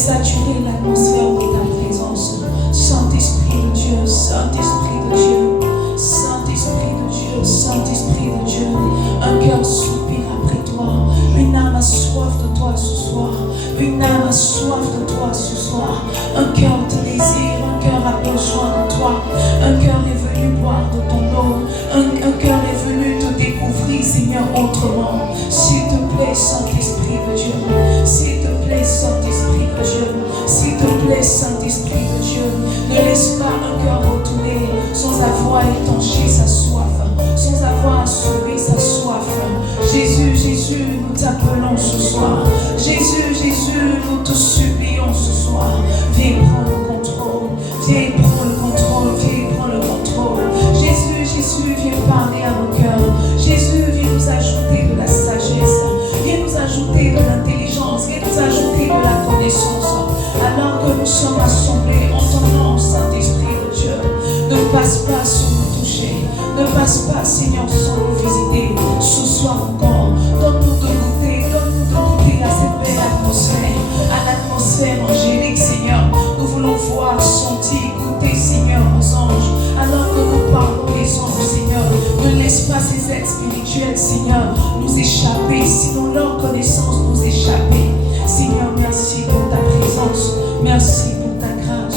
saturer l'atmosphère de ta présence. Saint-Esprit de Dieu, Saint-Esprit de Dieu, Saint-Esprit de Dieu, Saint-Esprit de Dieu. Un cœur soupire après toi. Une âme a soif de toi ce soir. Une âme a soif de toi ce soir. Un cœur te désire, un cœur a besoin de toi. Un cœur est venu boire de ton eau. Un cœur est venu te découvrir, Seigneur, autrement. S'il te plaît, Saint-Esprit de Dieu. S'il te plaît, Saint-Esprit de Dieu. S'il te plaît, Saint-Esprit de Dieu. Ne laisse pas un cœur retourner sans avoir étanché sa soif, sans avoir assouvi sa soif. Jésus, Jésus, nous t'appelons ce soir. Jésus, Jésus, nous te supplions ce soir. Viens prendre le contrôle. Viens prendre le contrôle. Viens prendre le contrôle. Jésus, Jésus, viens parler à nos cœurs. Jésus, viens nous ajouter de la sagesse. Viens nous ajouter de l'intelligence. Viens nous ajouter de la connaissance. Alors que nous sommes assemblés en ton nom, Saint-Esprit de Dieu, ne passe pas sans nous toucher. Ne passe pas, Seigneur, sans nous visiter. Ce soir encore, donne-nous de goûter à cette belle atmosphère, à l'atmosphère angélique, Seigneur. Nous voulons voir, sentir, goûter, Seigneur, aux anges. Alors que nous parlons des anges, Seigneur, ne laisse pas ces êtres spirituels, Seigneur, nous échapper, sinon leur connaissance nous échapper. Seigneur, merci pour ta présence. Merci pour ta grâce.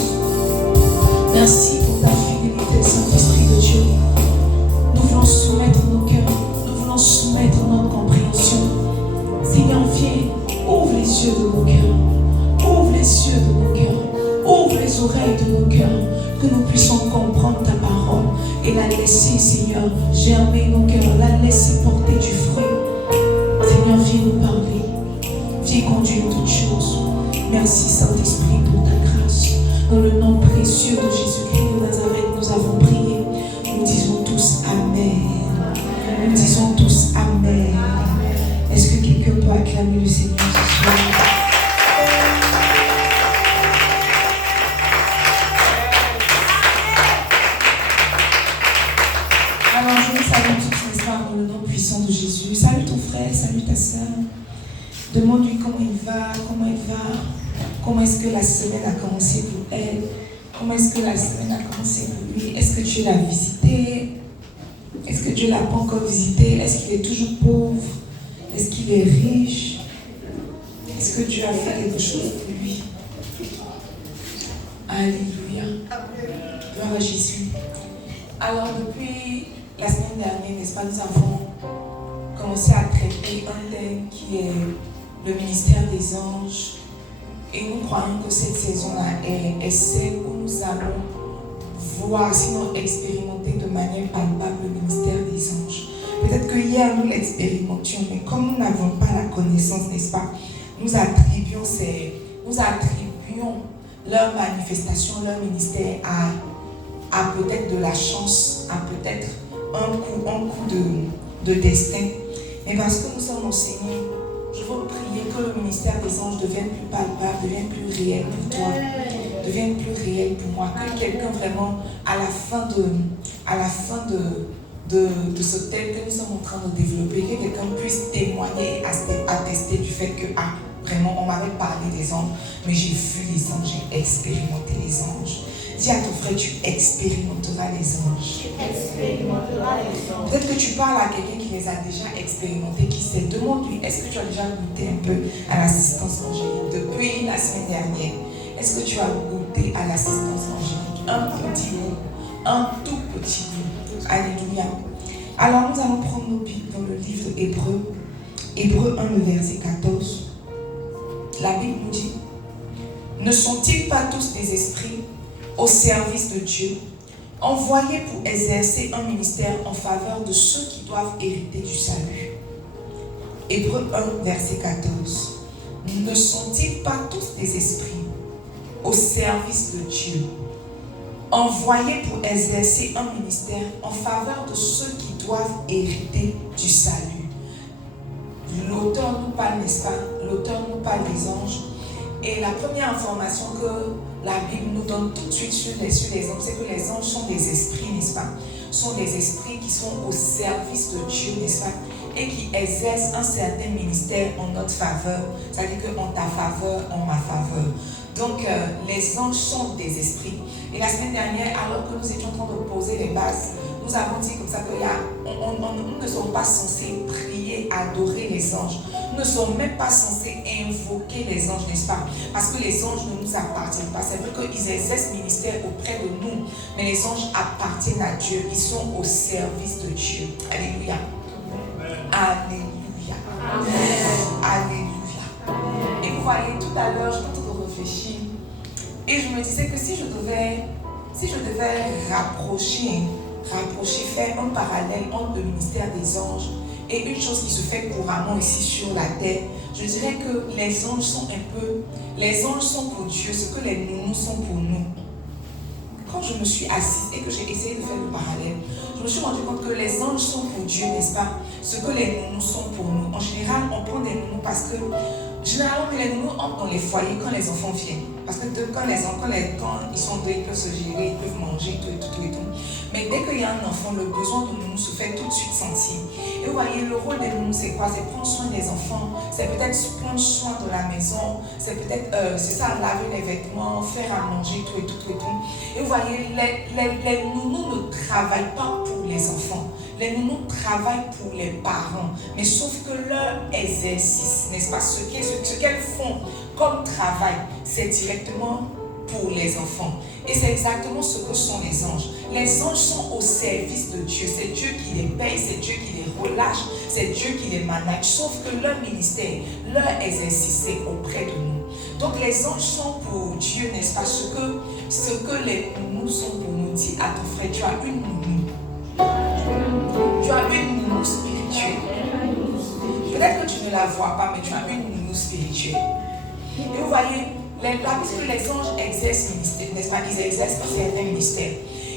Merci pour ta fidélité, Saint-Esprit de Dieu. Nous voulons soumettre nos cœurs. Nous voulons soumettre notre compréhension. Seigneur, viens, ouvre les yeux de nos cœurs. Ouvre les yeux de nos cœurs. Ouvre les oreilles de nos cœurs. Que nous puissions comprendre ta parole et la laisser, Seigneur, germer nos cœurs. La laisser porter du fruit. Seigneur, viens nous parler. Viens conduire toutes choses. Merci Saint-Esprit pour ta grâce. Dans le nom précieux de Jésus-Christ de Nazareth, nous avons prié. Nous disons tous Amen. Nous disons tous Amen. Est-ce que quelqu'un peut acclamer le Seigneur ce soir? Alors je vous salue tous ce soir dans le nom puissant de Jésus. Salut ton frère, salut ta soeur. Demande-lui comment il va, comment est-ce que la semaine a commencé pour elle, comment est-ce que la semaine a commencé pour lui, est-ce que tu l'as visité, est-ce que Dieu ne l'a pas encore visité, est-ce qu'il est toujours pauvre, est-ce qu'il est riche, est-ce que Dieu a fait quelque chose pour lui. Alléluia, gloire à Jésus. Alors depuis la semaine dernière, n'est-ce pas, nous avons commencé à traiter un thème qui est le ministère des anges. Et nous croyons que cette saison-là est celle où nous allons voir, sinon expérimenter de manière palpable le ministère des anges. Peut-être que hier nous l'expérimentions, mais comme nous n'avons pas la connaissance, n'est-ce pas, nous attribuons leur manifestation, leur ministère à peut-être de la chance, à peut-être un coup de destin. Mais parce que nous sommes au Seigneur, je veux prier que le ministère des anges devienne plus palpable, devienne plus réel pour toi, devienne plus réel pour moi. Que quelqu'un vraiment, à la fin de ce thème que nous sommes en train de développer, que quelqu'un puisse témoigner et attester du fait que, vraiment, on m'avait parlé des anges, mais j'ai vu les anges, j'ai expérimenté les anges. Dis à ton frère, tu expérimenteras les anges. Peut-être que tu parles à quelqu'un qui les a déjà expérimentés, qui sait. Demande-lui, est-ce que tu as déjà goûté un peu à l'assistance angélique depuis la semaine dernière? Est-ce que tu as goûté à l'assistance angélique? Un petit goût, un tout petit goût. Alléluia. Alors nous allons prendre nos Bibles dans le livre Hébreux. Hébreux 1, le verset 14. La Bible nous dit: ne sont-ils pas tous des esprits au service de Dieu, envoyés pour exercer un ministère en faveur de ceux qui doivent hériter du salut? Hébreux 1, verset 14. Ne sont-ils pas tous des esprits au service de Dieu, envoyés pour exercer un ministère en faveur de ceux qui doivent hériter du salut? L'auteur nous parle, n'est-ce pas? L'auteur nous parle des anges. Et la première information que la Bible nous donne tout de suite sur les anges, c'est que les anges sont des esprits, n'est-ce pas? Sont des esprits qui sont au service de Dieu, n'est-ce pas? Et qui exercent un certain ministère en notre faveur. C'est-à-dire qu'en ta faveur, en ma faveur. Donc, les anges sont des esprits. Et la semaine dernière, alors que nous étions en train de poser les bases, nous avons dit comme ça que nous ne sommes pas censés prier, adorer les anges. Nous ne sommes même pas censés invoquer les anges, n'est-ce pas? Parce que les anges ne nous appartiennent pas. C'est vrai qu'ils exercent ministère auprès de nous, mais les anges appartiennent à Dieu. Ils sont au service de Dieu. Alléluia. Alléluia. Amen. Alléluia. Amen. Et vous voyez, tout à l'heure, je suis en train de réfléchir. Et je me disais que si je devais rapprocher, faire un parallèle entre le ministère des anges et une chose qui se fait couramment ici sur la terre, je dirais que les anges sont pour Dieu ce que les nounous sont pour nous. Quand je me suis assise et que j'ai essayé de faire le parallèle, je me suis rendu compte que les anges sont pour Dieu, n'est-ce pas? Ce que les nounous sont pour nous. En général, on prend des nounous parce que généralement, les nounous entrent dans les foyers quand les enfants viennent. Parce que quand ils sont deux, ils peuvent se gérer, ils peuvent manger, tout. Mais dès qu'il y a un enfant, le besoin de nounou se fait tout de suite sentir. Et vous voyez, le rôle des nounous, c'est quoi? C'est prendre soin des enfants, c'est peut-être prendre soin de la maison, c'est peut-être, laver les vêtements, faire à manger, tout. Et vous voyez, les nounous ne travaillent pas pour les enfants. Les nounous travaillent pour les parents, mais sauf que leur exercice, n'est-ce pas, ce qu'elles font comme travail, c'est directement pour les enfants. Et c'est exactement ce que sont les anges. Les anges sont au service de Dieu. C'est Dieu qui les paye, c'est Dieu qui les relâche, c'est Dieu qui les manage. Sauf que leur ministère, leur exercice, c'est auprès de nous. Donc les anges sont pour Dieu, n'est-ce pas, ce que les nounous sont pour nous. Dis à ton frère, tu as une nounou. Tu as une nounou spirituelle. Peut-être que tu ne la vois pas, mais tu as une nounou spirituelle. Et vous voyez, puisque les anges exercent ministère, n'est-ce pas? Ils exercent un certain ministère.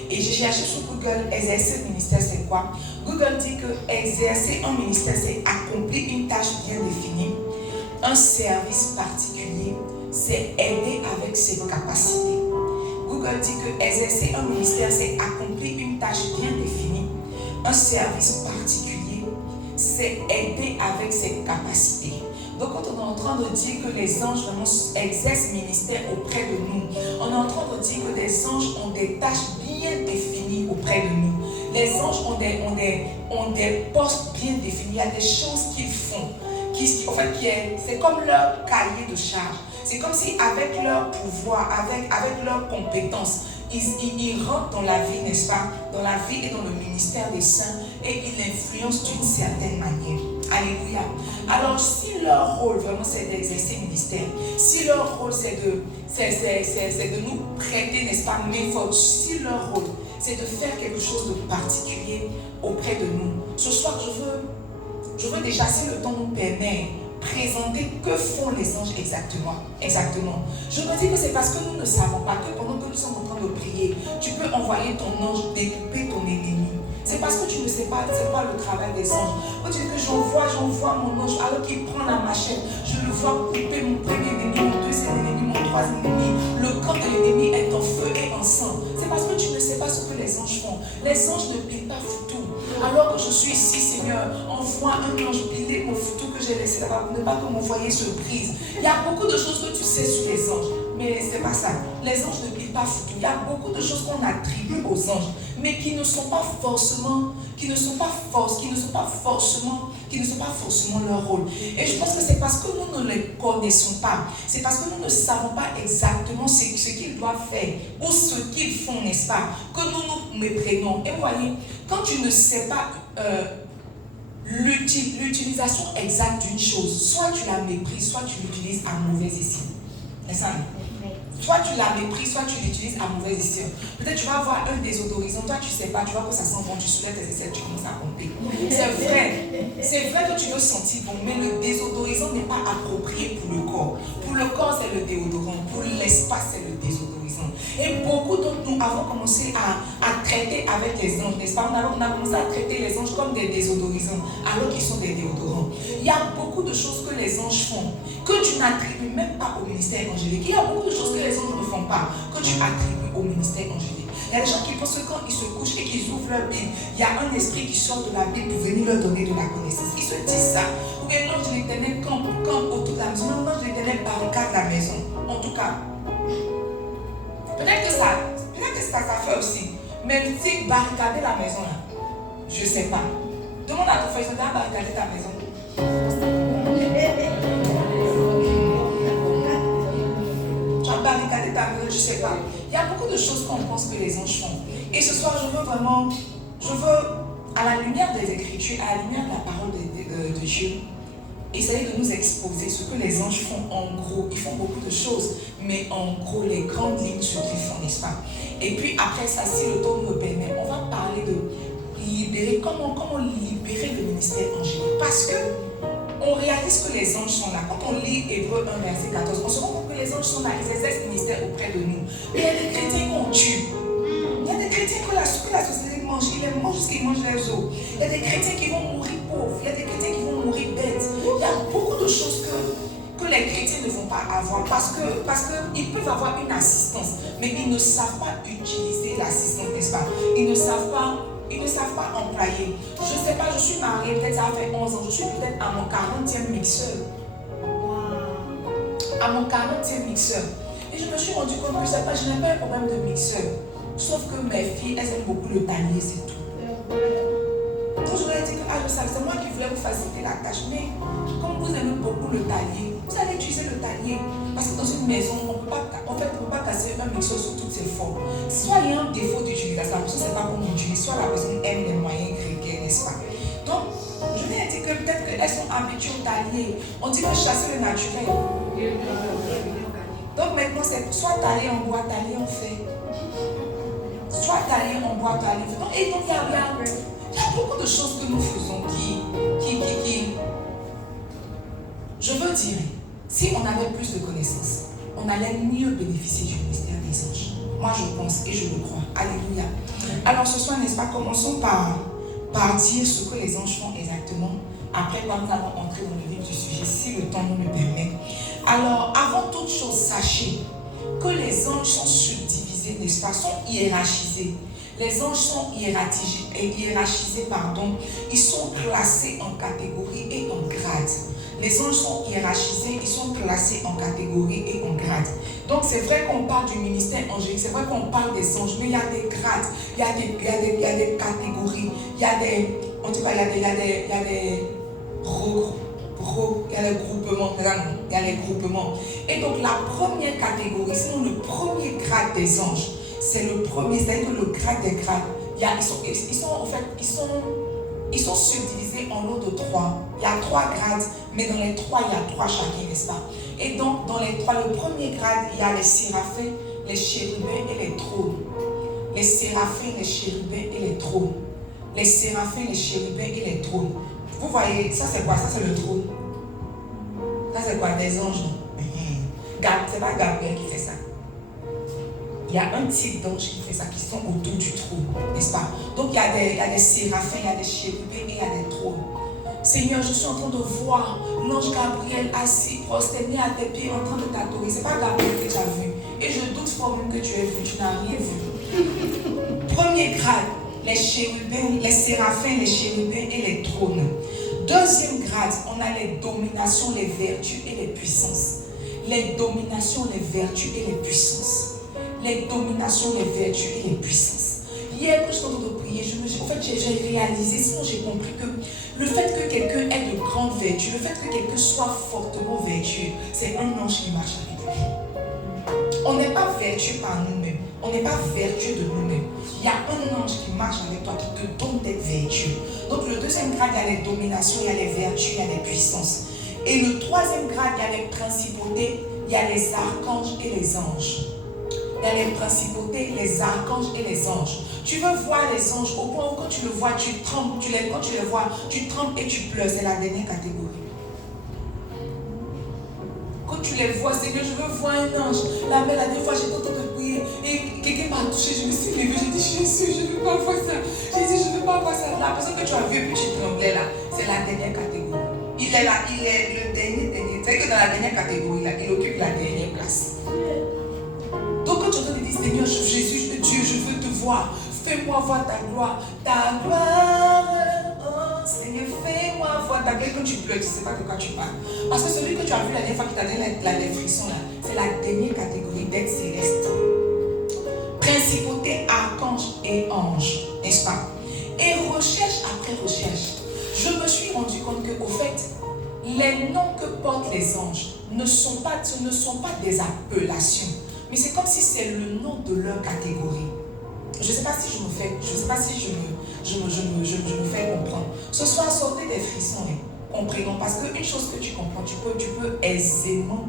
Et j'ai cherché sur Google, exercer le ministère, c'est quoi? Google dit que exercer un ministère, c'est accomplir une tâche bien définie, un service particulier, c'est aider avec ses capacités. Google dit que exercer un ministère, c'est accomplir une tâche bien définie, un service particulier, c'est aider avec ses capacités. Donc quand on est en train de dire que les anges vraiment exercent ministère auprès de nous, on est en train de dire que les anges ont des tâches bien définies auprès de nous. Les anges ont des postes bien définis, il y a des choses qu'ils font. C'est comme leur cahier de charge. C'est comme si avec leur pouvoir, avec leurs compétences, ils rentrent dans la vie, n'est-ce pas? Dans la vie et dans le ministère des saints et ils influencent d'une certaine manière. Alléluia. Alors si leur rôle vraiment c'est d'exercer le ministère, si leur rôle c'est de nous prêter, n'est-ce pas, main forte, si leur rôle c'est de faire quelque chose de particulier auprès de nous, ce soir je veux déjà, si le temps nous permet, présenter que font les anges exactement. Je me dis que c'est parce que nous ne savons pas que pendant que nous sommes en train de prier, tu peux envoyer ton ange découper ton ennemi. C'est parce que tu ne sais pas, c'est pas le travail des anges. Quand tu dis que j'envoie mon ange, alors qu'il prend la machette, je le vois couper mon premier ennemi, mon deuxième ennemi, mon troisième ennemi. Le camp de l'ennemi est en feu et en sang. C'est parce que tu ne sais pas ce que les anges font. Les anges ne plient pas foutu. Alors que je suis ici, Seigneur, envoie un ange plier mon foutu que j'ai laissé là-bas pour ne pas que mon foyer se brise. Il y a beaucoup de choses que tu sais sur les anges, mais c'est pas ça. Les anges ne plient pas foutu. Il y a beaucoup de choses qu'on attribue aux anges, mais qui ne sont pas forcément leur rôle. Et je pense que c'est parce que nous ne les connaissons pas. C'est parce que nous ne savons pas exactement ce qu'ils doivent faire ou ce qu'ils font, n'est-ce pas, que nous nous méprenons. Et vous voyez, quand tu ne sais pas l'utilisation exacte d'une chose, soit tu la méprises, soit tu l'utilises à mauvais escient. N'est-ce pas? Soit tu la méprises, soit tu l'utilises à mauvais escient. Peut-être tu vas avoir un désodorisant, toi tu ne sais pas, tu vois que ça sent bon, tu soulèves tes aisselles, tu commences à pomper. C'est vrai que tu veux sentir bon, mais le désodorisant n'est pas approprié pour le corps. Pour le corps, c'est le déodorant, pour l'espace, c'est le désodorisant. Et beaucoup d'entre nous avons commencé à traiter avec les anges, n'est-ce pas? On a commencé à traiter les anges comme des désodorisants, alors qu'ils sont des déodorants. Il y a beaucoup de choses que les anges font, que tu n'attribues même pas au ministère angélique. Il y a beaucoup de choses que les anges ne font pas, que tu attribues au ministère angélique. Il y a des gens qui pensent que quand ils se couchent et qu'ils ouvrent leur Bible, il y a un esprit qui sort de la Bible pour venir leur donner de la connaissance. Ils se disent ça. Ou bien l'ange de l'Éternel campe autour de la maison. L'ange de l'Éternel barricade la maison. En tout cas, ça fait aussi. Mais si barricader la maison là, je ne sais pas. Demande à ton frère, tu as barricadé ta maison. Tu as barricadé ta maison, je ne sais pas. Il y a beaucoup de choses qu'on pense que les anges font. Et ce soir, je veux, à la lumière des Écritures, à la lumière de la parole de Dieu, essayer de nous exposer ce que les anges font en gros. Ils font beaucoup de choses, mais en gros, les grandes lignes, ce qu'ils font, n'est-ce pas? Et puis après ça, si le temps nous le permet, on va parler de libérer, comment libérer le ministère angélique. Parce que on réalise que les anges sont là. Quand on lit Hébreux 1, verset 14, on se rend compte que les anges sont là, ils exercent le ministère auprès de nous. Mais il y a des chrétiens qu'on tue. Il y a des chrétiens que la société mange, ils les mangent jusqu'à qu'ils mangent les os. Il y a des chrétiens qui vont mourir pauvres. Il y a des chrétiens qui vont mourir bêtes. Il y a beaucoup de choses que les chrétiens ne vont pas avoir parce qu'ils peuvent avoir une assistance, mais ils ne savent pas utiliser l'assistance, n'est-ce pas? Ils ne savent pas employer. Je ne sais pas, je suis mariée, peut-être ça fait 11 ans, je suis peut-être à mon 40e mixeur. À mon 40e mixeur. Et je me suis rendu compte que je n'ai pas un problème de mixeur. Sauf que mes filles, elles aiment beaucoup le talier, c'est tout. Donc je leur ai dit que c'est moi qui voulais vous faciliter la tâche, mais comme vous aimez beaucoup le talier, vous allez utiliser le talier. Parce que dans une maison, on ne peut pas casser un mixeur sous toutes ses formes. Soit il y a un défaut d'utilisation, la personne ne sait pas comment utiliser, soit la personne aime les moyens grégués, n'est-ce pas? Donc, je lui ai dit que peut-être qu'elles sont habituées au talier. On dit que chasser le naturel. Donc maintenant, c'est soit talier en bois, talier en fer. Soit talier en bois, talier en fer. Et donc, il y a beaucoup de choses que nous faisons qui je veux dire, si on avait plus de connaissances, on allait mieux bénéficier du ministère des anges. Moi, je pense et je le crois. Alléluia. Alors, ce soir, n'est-ce pas, commençons par dire ce que les anges font exactement. Après, quand nous allons entrer dans le vif du sujet, si le temps nous le permet. Alors, avant toute chose, sachez que les anges sont subdivisés, n'est-ce pas, sont hiérarchisés. Les anges sont hiérarchisés, ils sont classés en catégories et en grades. Les anges sont hiérarchisés, ils sont classés en catégories et en grades. Donc c'est vrai qu'on parle du ministère angélique, c'est vrai qu'on parle des anges, mais il y a des grades, il y a des catégories, il y a des groupements. Et donc la première catégorie, sinon le premier grade des anges, c'est le premier, c'est-à-dire que le grade des grades, ils sont subdivisés en lot de 3. Il y a 3 grades, mais dans les 3, il y a 3 chacun, n'est-ce pas? Et donc, dans les 3, le premier grade, il y a les séraphins, les chérubins et les trônes. Les séraphins, les chérubins et les trônes. Les séraphins, les chérubins et les trônes. Vous voyez, ça c'est quoi? Ça c'est le trône. Ça c'est quoi? Des anges. C'est pas Gabriel qui fait ça. Il y a un type d'ange qui fait ça, qui sont autour du trône, n'est-ce pas? Donc il y a des séraphins, il y a des chérubins et il y a des trônes. Seigneur, je suis en train de voir l'ange Gabriel assis, prosterné à tes pieds, en train de t'adorer. C'est pas Gabriel que tu as vu. Et je doute fort même que tu aies vu, tu n'as rien vu. Premier grade, les chérubins, les séraphins, les chérubins et les trônes. Deuxième grade, on a les dominations, les vertus et les puissances. Les dominations, les vertus et les puissances. Les dominations, les vertus et les puissances. Hier, quand je suis en train de prier, j'ai réalisé, sinon j'ai compris que le fait que quelqu'un ait de grandes vertus, le fait que quelqu'un soit fortement vertueux, c'est un ange qui marche avec lui. On n'est pas vertueux par nous-mêmes, on n'est pas vertueux de nous-mêmes. Il y a un ange qui marche avec toi, qui te donne d'être vertueux. Donc le deuxième grade, il y a les dominations, il y a les vertus, il y a les puissances. Et le troisième grade, il y a les principautés, il y a les archanges et les anges. Il y a les principautés, les archanges et les anges. Tu veux voir les anges au point où quand tu le vois, tu trembles. Quand tu les vois, tu trembles et tu pleures. C'est la dernière catégorie. Quand tu les vois, c'est que je veux voir un ange. La dernière fois, j'étais en train de prier et quelqu'un m'a touché. Je me suis levée, j'ai dit Jésus, je ne veux pas voir ça. J'ai dit, je ne veux pas voir ça. La personne que tu as vue et puis tu tremblais là, c'est la dernière catégorie. Il est là, il est le dernier. C'est que dans la dernière catégorie, là, il occupe la dernière place. Donc quand tu entends dire Seigneur Jésus, Dieu, je veux te voir, fais-moi voir ta gloire, oh Seigneur, fais-moi voir ta gloire. Quand tu pleures, tu ne sais pas de quoi tu parles. Parce que celui que tu as vu la dernière fois qui t'a donné les frissons là, c'est la dernière catégorie d'être céleste. et ange, n'est-ce pas? Et recherche après recherche, je me suis rendu compte que, au fait, les noms que portent les anges ce ne sont pas des appellations, mais c'est comme si c'est le nom de leur catégorie. Je ne sais pas si je me fais comprendre. Ce soir, sortez des frissons, comprenons, parce qu'une chose que tu comprends, tu peux aisément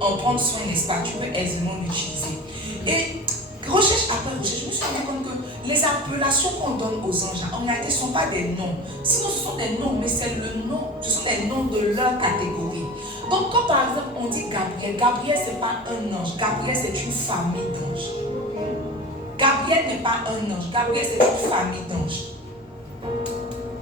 en prendre soin, n'est-ce pas? Tu peux aisément l'utiliser. Et recherche après recherche, je me suis rendu compte que les appellations qu'on donne aux anges, en réalité, ne sont pas des noms. Sinon, ce sont des noms, mais c'est le nom, ce sont des noms de leur catégorie. Donc, quand par exemple, on dit Gabriel, Gabriel, ce n'est pas un ange. Gabriel, c'est une famille d'anges. Gabriel n'est pas un ange. Gabriel, c'est une famille d'anges.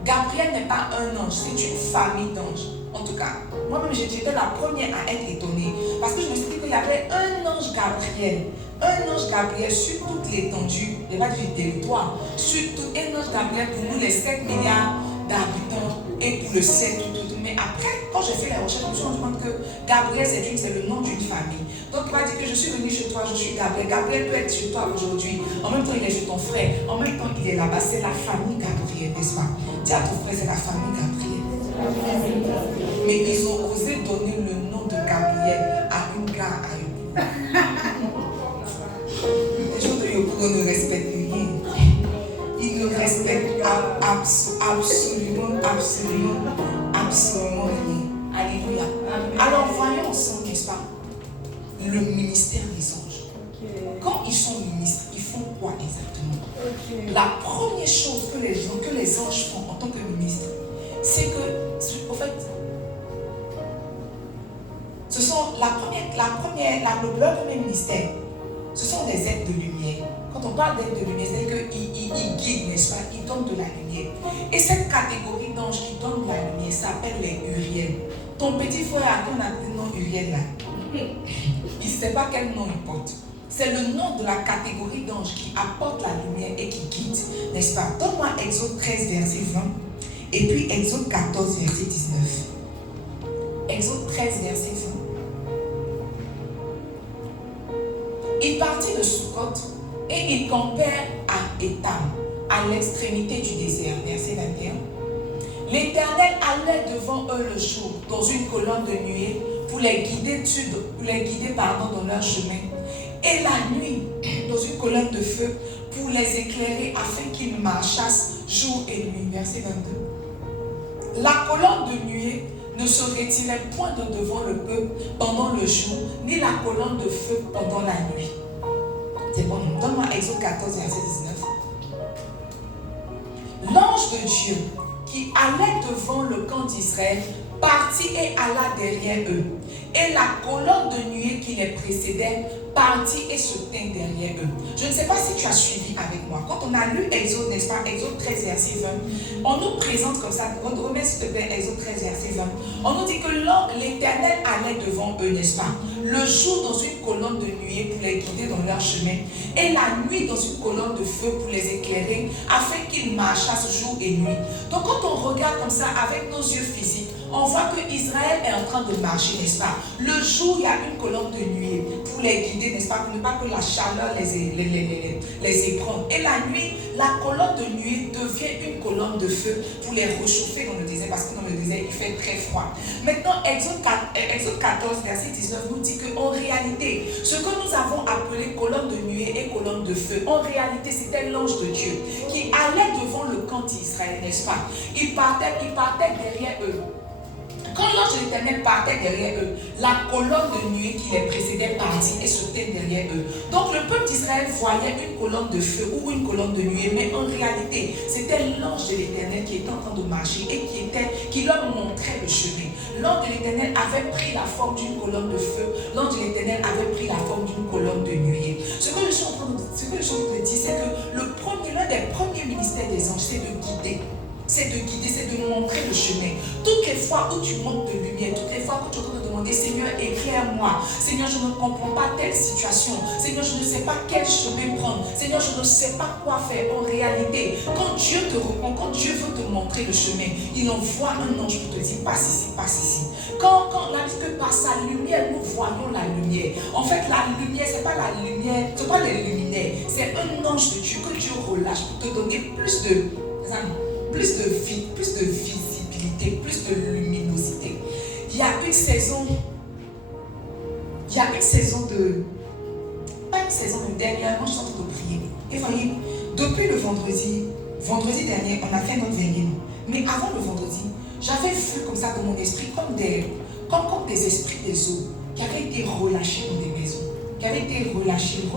Gabriel n'est pas un ange, c'est une famille d'anges. En tout cas, moi-même, j'étais la première à être étonnée. Parce que je me suis dit qu'il y avait un ange Gabriel. Un ange Gabriel sur toute l'étendue, je ne vais pas dire du territoire, sur tout un ange Gabriel pour nous, les 7 milliards d'habitants, et pour le ciel, tout. Mais après, quand j'ai fait les recherches, je me suis rendu compte que Gabriel, c'est le nom d'une famille. Donc, il va dire que je suis venu chez toi, je suis Gabriel. Gabriel peut être chez toi aujourd'hui. En même temps, il est chez ton frère. En même temps, il est là-bas. C'est la famille Gabriel, n'est-ce pas? Dis à ton frère, c'est la famille Gabriel. Mais ils ont osé donner le nom de Gabriel à une gare à Yopougon. Les gens de Yopougon ne respectent rien. Ils ne respectent absolument rien. Alléluia. Alors voyons ensemble, n'est-ce pas, le ministère des anges. Quand ils sont ministres, ils font quoi exactement? La première chose que les anges font en tant que ministres, c'est que, en fait, ce sont leur premier ministère, ce sont des êtres de lumière. Quand on parle d'êtres de lumière, c'est-à-dire qu'ils guident, n'est-ce pas? Ils donnent de la lumière. Et cette catégorie d'anges qui donnent de la lumière s'appelle les Uriel. Ton petit frère a qui on a le nom Uriel là. Il ne sait pas quel nom il porte. C'est le nom de la catégorie d'anges qui apporte la lumière et qui guide, n'est-ce pas? Donne-moi Exode 13, verset 20. Et puis Exode 14, verset 19. Exode 13, verset 20. Il partit de Sukkot et ils campèrent à Étam, à l'extrémité du désert. Verset 21. L'Éternel allait devant eux le jour dans une colonne de nuée pour les guider, dans leur chemin. Et la nuit dans une colonne de feu pour les éclairer afin qu'ils marchassent jour et nuit. Verset 22. La colonne de nuée ne se retirait point de devant le peuple pendant le jour, ni la colonne de feu pendant la nuit. C'est bon, donne-moi Exode 14, verset 19. L'ange de Dieu qui allait devant le camp d'Israël partit et alla derrière eux. Et la colonne de nuée qui les précédait partit et se tint derrière eux. Je ne sais pas si tu as suivi avec moi. Quand on a lu Exode, n'est-ce pas, Exode 13, verset 20, on nous présente comme ça, remets s'il te plaît Exode 13, verset 20. On nous dit que l'Éternel allait devant eux, n'est-ce pas, le jour dans une colonne de nuée pour les guider dans leur chemin, et la nuit dans une colonne de feu pour les éclairer, afin qu'ils marchassent jour et nuit. Donc quand on regarde comme ça avec nos yeux physiques, on voit que Israël est en train de marcher, n'est-ce pas? Le jour, il y a une colonne de nuée pour les guider, n'est-ce pas? Pour ne pas que la chaleur les éprouve. Et la nuit, la colonne de nuée devient une colonne de feu pour les réchauffer dans le désert, parce que dans le désert, il fait très froid. Maintenant, Exode 14, verset 19 nous dit qu'en réalité, ce que nous avons appelé colonne de nuée et colonne de feu, en réalité, c'était l'ange de Dieu qui allait devant le camp d'Israël, n'est-ce pas? Il partait derrière eux. Quand l'ange de l'Éternel partait derrière eux, la colonne de nuée qui les précédait partit et se tint derrière eux. Donc le peuple d'Israël voyait une colonne de feu ou une colonne de nuée, mais en réalité, c'était l'ange de l'Éternel qui était en train de marcher et qui leur montrait le chemin. L'ange de l'Éternel avait pris la forme d'une colonne de feu, l'ange de l'Éternel avait pris la forme d'une colonne de nuée. Ce que je suis en train de dire, c'est que l'un des premiers ministères des anges, c'est de guider. C'est de guider, c'est de montrer le chemin. Toutes les fois où tu montes de lumière, toutes les fois où tu es en train de demander, Seigneur, éclaire-moi. Seigneur, je ne comprends pas telle situation. Seigneur, je ne sais pas quel chemin prendre. Seigneur, je ne sais pas quoi faire. En réalité, quand Dieu te répond, quand Dieu veut te montrer le chemin, il envoie un ange pour te dire, passe ici, passe ici. Quand la Bible par sa lumière, nous voyons la lumière. En fait, la lumière, ce n'est pas la lumière, ce n'est pas les luminaires. C'est un ange de Dieu que Dieu relève relâche pour te donner plus de vie, plus de visibilité, plus de luminosité. Il y a une saison de... Pas une saison, mais dernièrement, je suis en train de prier. Et voyez, depuis le vendredi dernier, on a fait notre veillée. Mais avant le vendredi, j'avais vu comme ça dans mon esprit, comme des esprits des eaux qui avaient été relâchés dans des maisons. Qui avaient été relâchés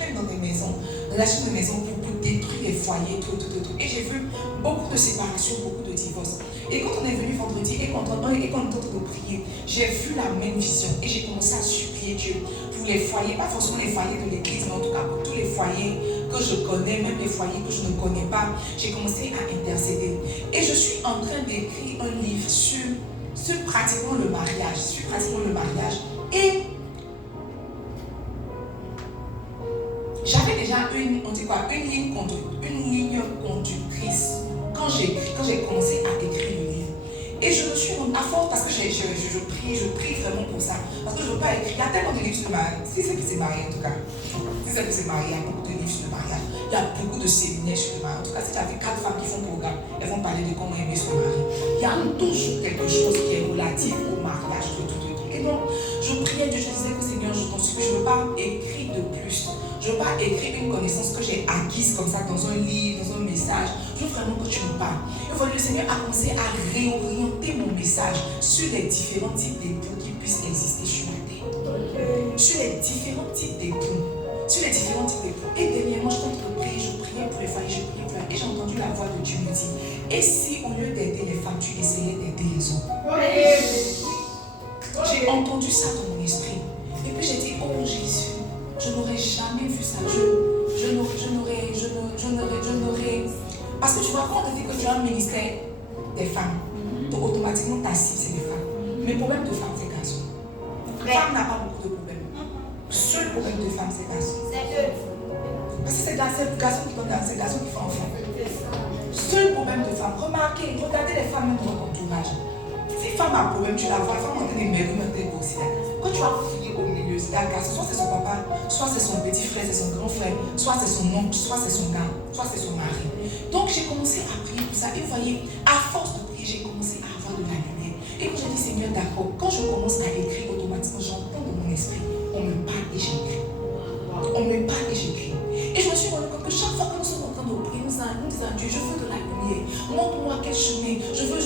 même dans des maisons. Relâchés dans des maisons pour détruire les foyers, tout. Et j'ai vu beaucoup de séparations, beaucoup de divorces. Et quand on est venu vendredi et quand on est en train de prier, j'ai vu la même vision. Et j'ai commencé à supplier Dieu pour les foyers, pas forcément les foyers de l'église, mais en tout cas pour tous les foyers que je connais, même les foyers que je ne connais pas. J'ai commencé à intercéder. Et je suis en train d'écrire un livre sur pratiquement le mariage. Et j'avais déjà une ligne conductrice quand j'ai commencé à écrire le livre. Et je me suis rendue à force parce que je prie vraiment pour ça. Parce que je ne veux pas écrire. Il y a tellement de livres sur le mariage. Si c'est que c'est marié en tout cas. Si c'est que c'est marié, il y a beaucoup de livres sur le mariage. Il y a beaucoup de séminaires sur le mariage. En tout cas, si tu as vu 4 femmes qui font programme, elles vont parler de comment aimer son mari. Il y a toujours quelque chose qui est relatif au mariage, tout. Et donc, je priais Dieu, je disais que Seigneur, je t'en supplie, je ne veux pas écrire de plus. Je ne veux pas écrire une connaissance que j'ai acquise comme ça dans un livre, dans un message. Je veux vraiment que tu me parles. Et voilà, le Seigneur a commencé à réorienter mon message sur les différents types d'époux qui puissent exister sur la terre. Sur les différents types d'époux. Et dernièrement, je priais pour les foyers, et j'ai entendu la voix de Dieu me dire, et si au lieu d'aider les femmes, tu essayais d'aider les hommes? J'ai entendu ça dans mon esprit. Et puis j'ai dit, oh Jésus, je n'aurais jamais vu ça. Je n'aurais. Parce que tu vois, quand on te dit que tu as un ministère des femmes, automatiquement ta cible c'est les femmes. Mais le problème de femmes, c'est garçons. Femme n'a pas beaucoup de problèmes. Le seul problème de femmes, c'est garçons. Parce que c'est garçons qui condamnent, c'est garçons qui font enfant. Seul problème de femmes. Regardez les femmes dans votre entourage. Si femme a un problème, tu la vois, la femme en train de mériter aussi. Quand tu vas fouiller au milieu, c'est un garçon, soit c'est son papa, soit c'est son petit frère, c'est son grand frère, soit c'est son oncle, soit c'est son gars, soit c'est son mari. Donc j'ai commencé à prier pour ça. Et vous voyez, à force de prier, j'ai commencé à avoir de la lumière. Et quand j'ai dit Seigneur, d'accord, quand je commence à écrire automatiquement, j'entends dans mon esprit, on me parle et j'écris. Et je me suis rendu compte que chaque fois que nous sommes en train de prier, nous disons Dieu, je veux de la lumière. Montre-moi quel chemin. Je veux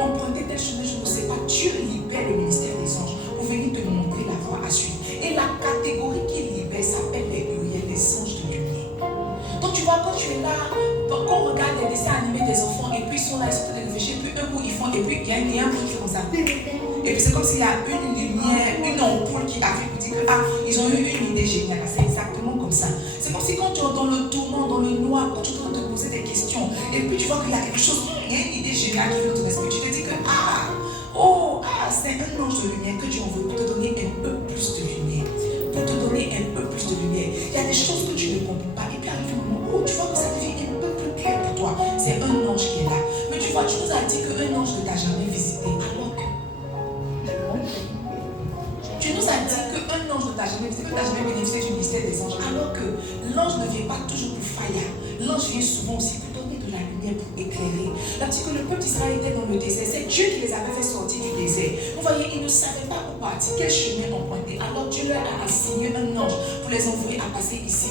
emprunter tel chemin, je ne sais pas. Dieu libère le ministère des anges pour venir te montrer la voie à suivre. Et la catégorie qui libère s'appelle les pluriels, les anges de lumière. Donc tu vois, quand tu es là, quand on regarde les dessins animés des enfants, et puis ils sont là, ils sont en train de réfléchir, puis eux, ils font, et puis il y a un bruit qui fait comme ça. Et puis c'est comme s'il y a une lumière, une ampoule qui arrive pour dire que ils ont eu une idée géniale. C'est exactement comme ça. C'est comme si quand tu es dans le tourment, dans le noir, quand tu es en train de te poser des questions, et puis tu vois qu'il y a quelque chose, il y a une idée géniale qui vient dans ton esprit. Tu te dis que c'est un ange de lumière que Dieu envoie pour te donner un peu plus de lumière. Il y a des choses que tu ne comprends pas. Et puis arrive un moment où tu vois que ça devient un peu plus clair pour toi. C'est un ange qui est là. Mais tu vois, tu nous as dit qu'un ange ne t'a jamais visité. Alors que tu nous as dit qu'un ange ne t'a jamais visité, que tu n'as jamais bénéficié du ministère des anges. Alors que l'ange ne vient pas toujours pour faillir. L'ange vient souvent aussi pour donner de la lumière, pour éclairer. Là, parce que le peuple d'Israël était dans le désert. C'est Dieu qui les avait fait sortir du désert. Vous voyez, ils ne savaient pas où partir, quel chemin emprunter. Alors Dieu leur a assigné un ange pour les envoyer à passer ici,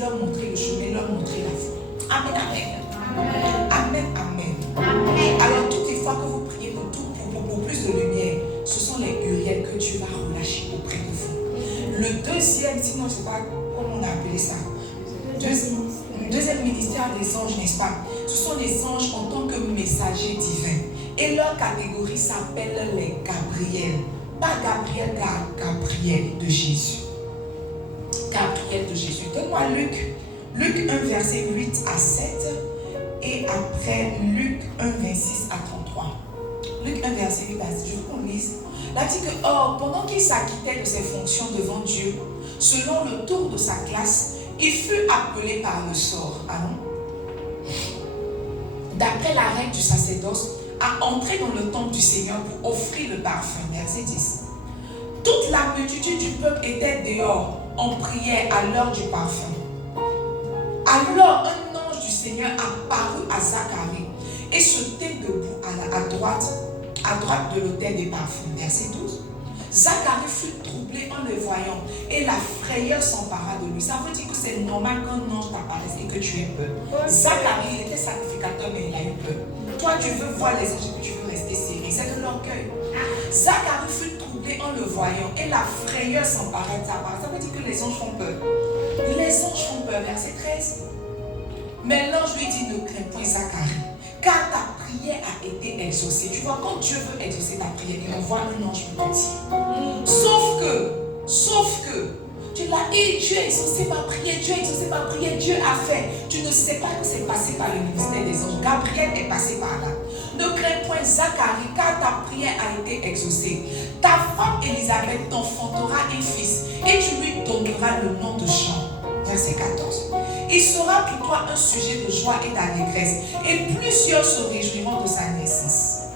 leur montrer le chemin, leur montrer la voie. Amen, amen. Amen. Alors, toutes les fois que vous priez pour plus de lumière, ce sont les uriels que Dieu va relâcher auprès de vous. Le deuxième, sinon je ne sais pas comment on a appelé ça, deuxième ministère des anges, n'est-ce pas? Ce sont les anges en tant que messagers divins. Et leur catégorie s'appelle les Gabriel. Pas Gabriel, Gabriel de Jésus. Gabriel de Jésus. Donne-moi Luc 1, verset 8 à 7. Et après Luc 1, 26 à 33. Luc 1, verset 8 à 7. Je veux qu'on lise. Là, dit que, or, pendant qu'il s'acquittait de ses fonctions devant Dieu, selon le tour de sa classe, il fut appelé par le sort. Ah non? D'après la règle du sacerdoce, à entrer dans le temple du Seigneur pour offrir le parfum. Verset 10. Toute la multitude du peuple était dehors en prière à l'heure du parfum. Alors un ange du Seigneur apparut à Zacharie et se tint debout à droite de l'autel des parfums. Verset 12. Zacharie fut troublé en le voyant et la frayeur s'empara de lui. Ça veut dire que c'est normal qu'un ange t'apparaisse et que tu aies peur. Zacharie, il était sacrificateur, mais il a eu peur. Toi, tu veux voir les anges et puis tu veux rester serré. C'est de l'orgueil. Zacharie fut troublé en le voyant et la frayeur s'empara de sa part. Ça veut dire que les anges font peur. Les anges font peur. Verset 13. Mais l'ange lui dit: ne crains point, Zacharie, car ta prière a été exaucée. Tu vois, quand Dieu veut exaucer ta prière, il envoie un ange pour te dire. Sauf que, tu l'as dit, Dieu a exaucé ma prière, Dieu a exaucé ma prière, Dieu a fait. Tu ne sais pas que c'est passé par le ministère des anges. Gabriel est passé par là. Ne crains point, Zacharie, car ta prière a été exaucée. Ta femme Élisabeth t'enfantera un fils, et tu lui donneras le nom de Jean. Verset 14. Il sera pour toi un sujet de joie et d'allégresse, et plusieurs se réjouiront de sa naissance.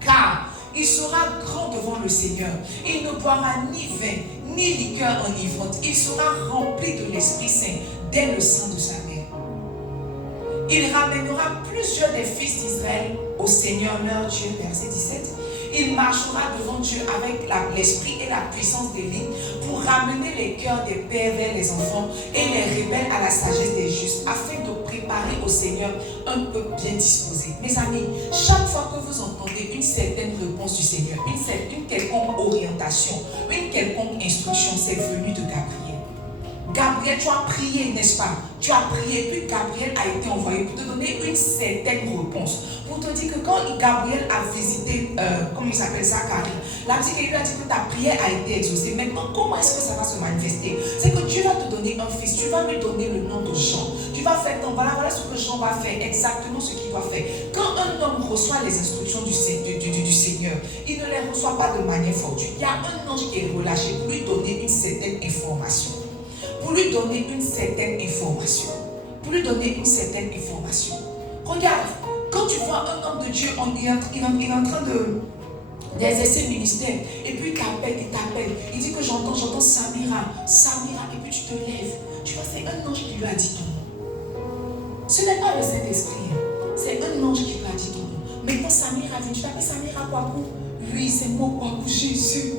Car il sera grand devant le Seigneur. Il ne boira ni vin, ni liqueur enivrante. Il sera rempli de l'Esprit Saint dès le sein de sa mère. Il ramènera plusieurs des fils d'Israël au Seigneur leur Dieu. Verset 17. Il marchera devant Dieu avec l'esprit et la puissance d'Élie pour ramener les cœurs des pères vers les enfants et les rebelles à la sagesse des justes, afin de préparer au Seigneur un peuple bien disposé. Mes amis, chaque fois que vous entendez une certaine réponse du Seigneur, une quelconque orientation, une quelconque instruction, c'est venu de Gabriel. Gabriel, tu as prié, n'est-ce pas? Tu as prié, puis Gabriel a été envoyé pour te donner une certaine réponse. Pour te dire que quand Gabriel a visité, comment il s'appelle, Zacharie, la petite lui a dit que ta prière a été exaucée. Maintenant, comment est-ce que ça va se manifester? C'est que Dieu va te donner un fils, tu vas lui donner le nom de Jean. Tu vas faire, donc voilà ce que Jean va faire, exactement ce qu'il doit faire. Quand un homme reçoit les instructions du Seigneur, il ne les reçoit pas de manière fortuite. Il y a un ange qui est relâché pour lui donner une certaine information. Pour lui donner une certaine information. Pour lui donner une certaine information. Regarde, quand tu vois un homme de Dieu, il est en train d'exercer le ministère, et puis il t'appelle. Il dit que j'entends Samira, et puis tu te lèves. Tu vois, c'est un ange qui lui a dit ton nom. Ce n'est pas le Saint-Esprit, c'est un ange qui lui a dit ton nom. Maintenant, Samira vient, tu t'appelles Samira Kwaku. Oui, c'est moi Kwaku, Jésus.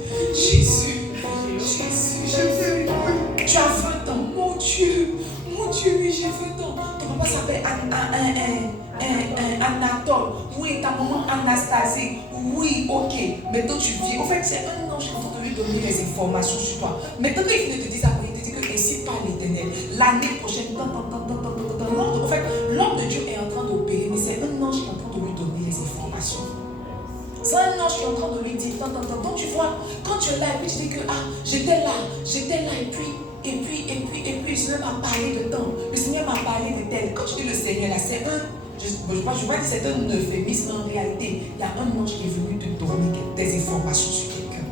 Tu as 20 ans, mon Dieu, oui, j'ai 20 ans. Ton papa s'appelle Anatole, oui, ta maman Anastasie, oui, ok. Maintenant tu vis. En fait, c'est un ange qui est en train de lui donner les informations sur toi. Maintenant, quand il vient de te dire ça, il te dit que ainsi par l'Éternel, l'année prochaine, en fait, l'homme de Dieu est en train d'opérer, mais c'est un ange qui est en train de lui donner les informations. C'est un ange qui est en train de lui dire, donc tu vois, quand tu es là, et puis tu dis que, j'étais là, et puis, le Seigneur m'a parlé de temps, le Seigneur m'a parlé de tel. Quand tu dis le Seigneur, là, c'est je ne vais pas dire que c'est un euphémisme, en réalité, il y a un ange qui est venu te donner des informations sur quelqu'un.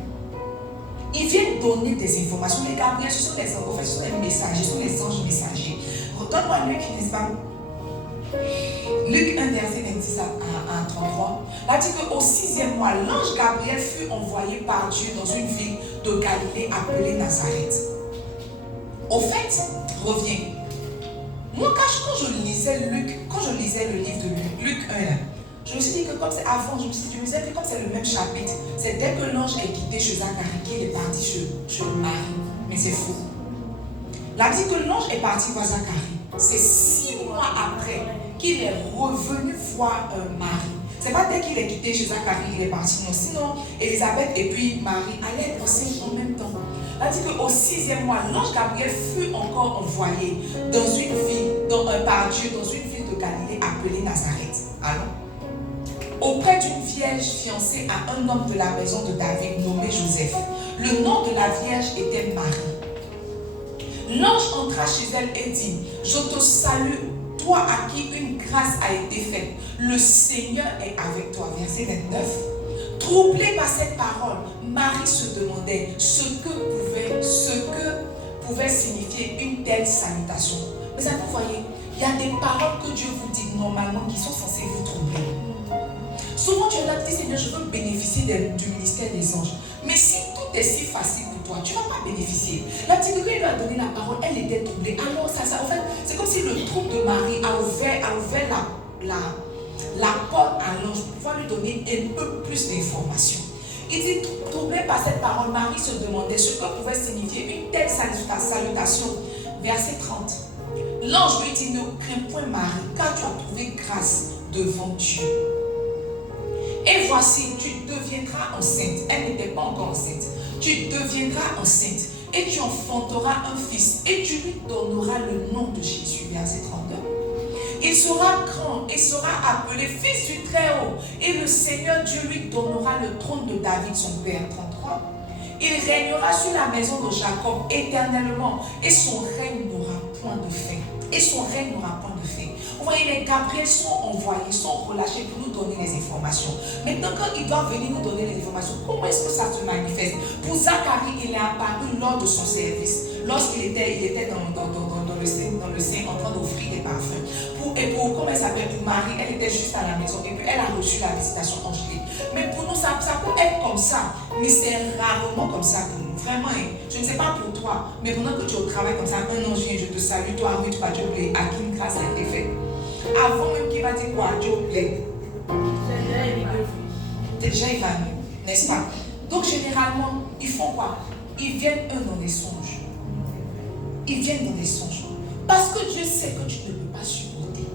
Il vient donner des informations. Les Gabriels, ce sont les messagers, ce sont les anges messagers. Retourne-moi Luc, n'est-ce pas? Luc 1, verset 26 à 33. Là, dit qu'au 6e mois, l'ange Gabriel fut envoyé par Dieu dans une ville de Galilée appelée Nazareth. Au fait, reviens. Moi, quand je lisais le livre de Luc 1, là, je me suis dit que comme c'est avant, je me disais que comme c'est le même chapitre, c'est dès que l'ange est quitté chez Zacharie qu'il est parti chez Marie. Mais c'est faux. Là, dit que l'ange est parti voir Zacharie. C'est 6 mois après qu'il est revenu voir Marie. C'est pas dès qu'il est quitté chez Zacharie, il est parti. Non, sinon, Élisabeth et puis Marie allaient danser en même temps. Là, dit qu'au 6e mois, l'ange Gabriel fut encore envoyé dans une ville, par Dieu, dans une ville de Galilée appelée Nazareth. Alors, auprès d'une vierge fiancée à un homme de la maison de David nommé Joseph. Le nom de la vierge était Marie. L'ange entra chez elle et dit: je te salue, toi à qui une grâce a été faite. Le Seigneur est avec toi. Verset 29. Troublée par cette parole, Marie se demandait ce que pouvait signifier une telle salutation. Mais vous voyez, il y a des paroles que Dieu vous dit normalement qui sont censées vous troubler. Souvent tu es là, tu dis: Seigneur, je veux bénéficier du ministère des anges. Mais si tout tout est si facile pour toi, tu ne vas pas bénéficier. La petite, quand il lui a donné la parole, elle était troublée. Alors, en fait, c'est comme si le trou de Marie a ouvert la porte à l'ange pour pouvoir lui donner un peu plus d'informations. Il dit, troublé par cette parole, Marie se demandait ce que pouvait signifier une telle salutation. Verset 30. L'ange lui dit, ne crains point Marie, car tu as trouvé grâce devant Dieu. Et voici, tu deviendras enceinte. Elle n'était pas encore enceinte. Tu deviendras enceinte et tu enfanteras un fils et tu lui donneras le nom de Jésus. Verset 32. Il sera grand et sera appelé fils du Très-Haut. Et le Seigneur Dieu lui donnera le trône de David, son père. 33. Il régnera sur la maison de Jacob éternellement et son règne n'aura point de fin. Et son règne n'aura point de fin. Vous voyez, les Gabriels sont envoyés, sont relâchés pour nous donner les informations. Maintenant, quand ils doivent venir nous donner les informations, comment est-ce que ça se manifeste? Pour Zacharie, il est apparu lors de son service. Lorsqu'il était dans le sein en train d'offrir des parfums. Pour comment elle s'appelle? Pour Marie, elle était juste à la maison et puis elle a reçu la visitation angélique. Mais pour nous, ça peut être comme ça, mais c'est rarement comme ça pour nous. Vraiment, je ne sais pas pour toi, mais pendant que tu es au travail comme ça, un ange vient, je te salue, toi, oui, tu vas Dieu plaît, à qui une grâce a été faite. Avant même qu'il va dire quoi, Dieu plaît. Déjà, il va mieux, n'est-ce pas? Donc, généralement, ils font quoi? Ils viennent, eux, dans les songes. Ils viennent dans les songes. Parce que Dieu sait que tu ne peux pas supporter.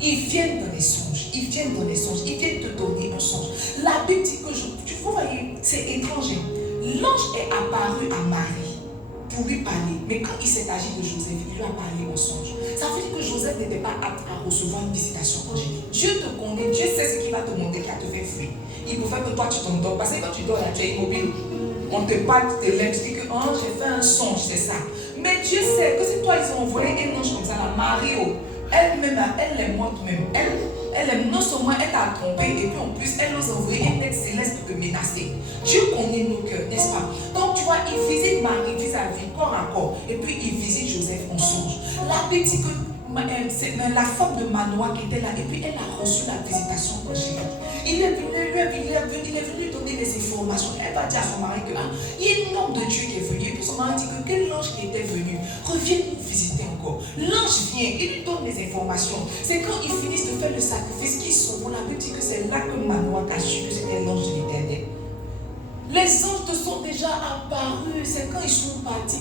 Ils viennent dans les songes. Ils viennent dans les songes. Ils viennent te donner un songe. La Bible dit que, vous voyez, c'est étrange. L'ange est apparu à Marie pour lui parler. Mais quand il s'est agi de Joseph, il lui a parlé en songe. Ça veut dire que Joseph n'était pas apte à recevoir une visitation angélique. Dieu te connaît. Dieu sait ce qu'il va te montrer, qui va te faire fuir. Il faut faire que toi, tu t'endors. Parce que quand tu dors, là, tu es immobile. On te parle, tu te lèves, tu dis que oh, j'ai fait un songe, c'est ça. Mais Dieu sait que c'est toi, ils ont envoyé un ange comme ça, la Marie, elle-même, elle est morte même. Elle est non seulement elle t'a trompé, et puis en plus, elle nous a envoyé un texte céleste pour te menacer. Dieu connaît nos cœurs, n'est-ce pas? Donc tu vois, il visite Marie vis-à-vis, corps à corps, et puis il visite Joseph en songe. La Bible dit que c'est la femme de Manoah qui était là, et puis elle a reçu la visitation angélique. Il est venu donner des informations. Elle va dire à son mari que il y a un homme de Dieu qui est venu. Et puis son mari dit que quel ange qui était venu revienne nous visiter encore. L'ange vient, il lui donne les informations. C'est quand ils finissent de faire le sacrifice qu'ils sont. La Bible dit que c'est là que Manoah a su que c'était l'ange de l'Éternel. Les anges te sont déjà apparus. C'est quand ils sont partis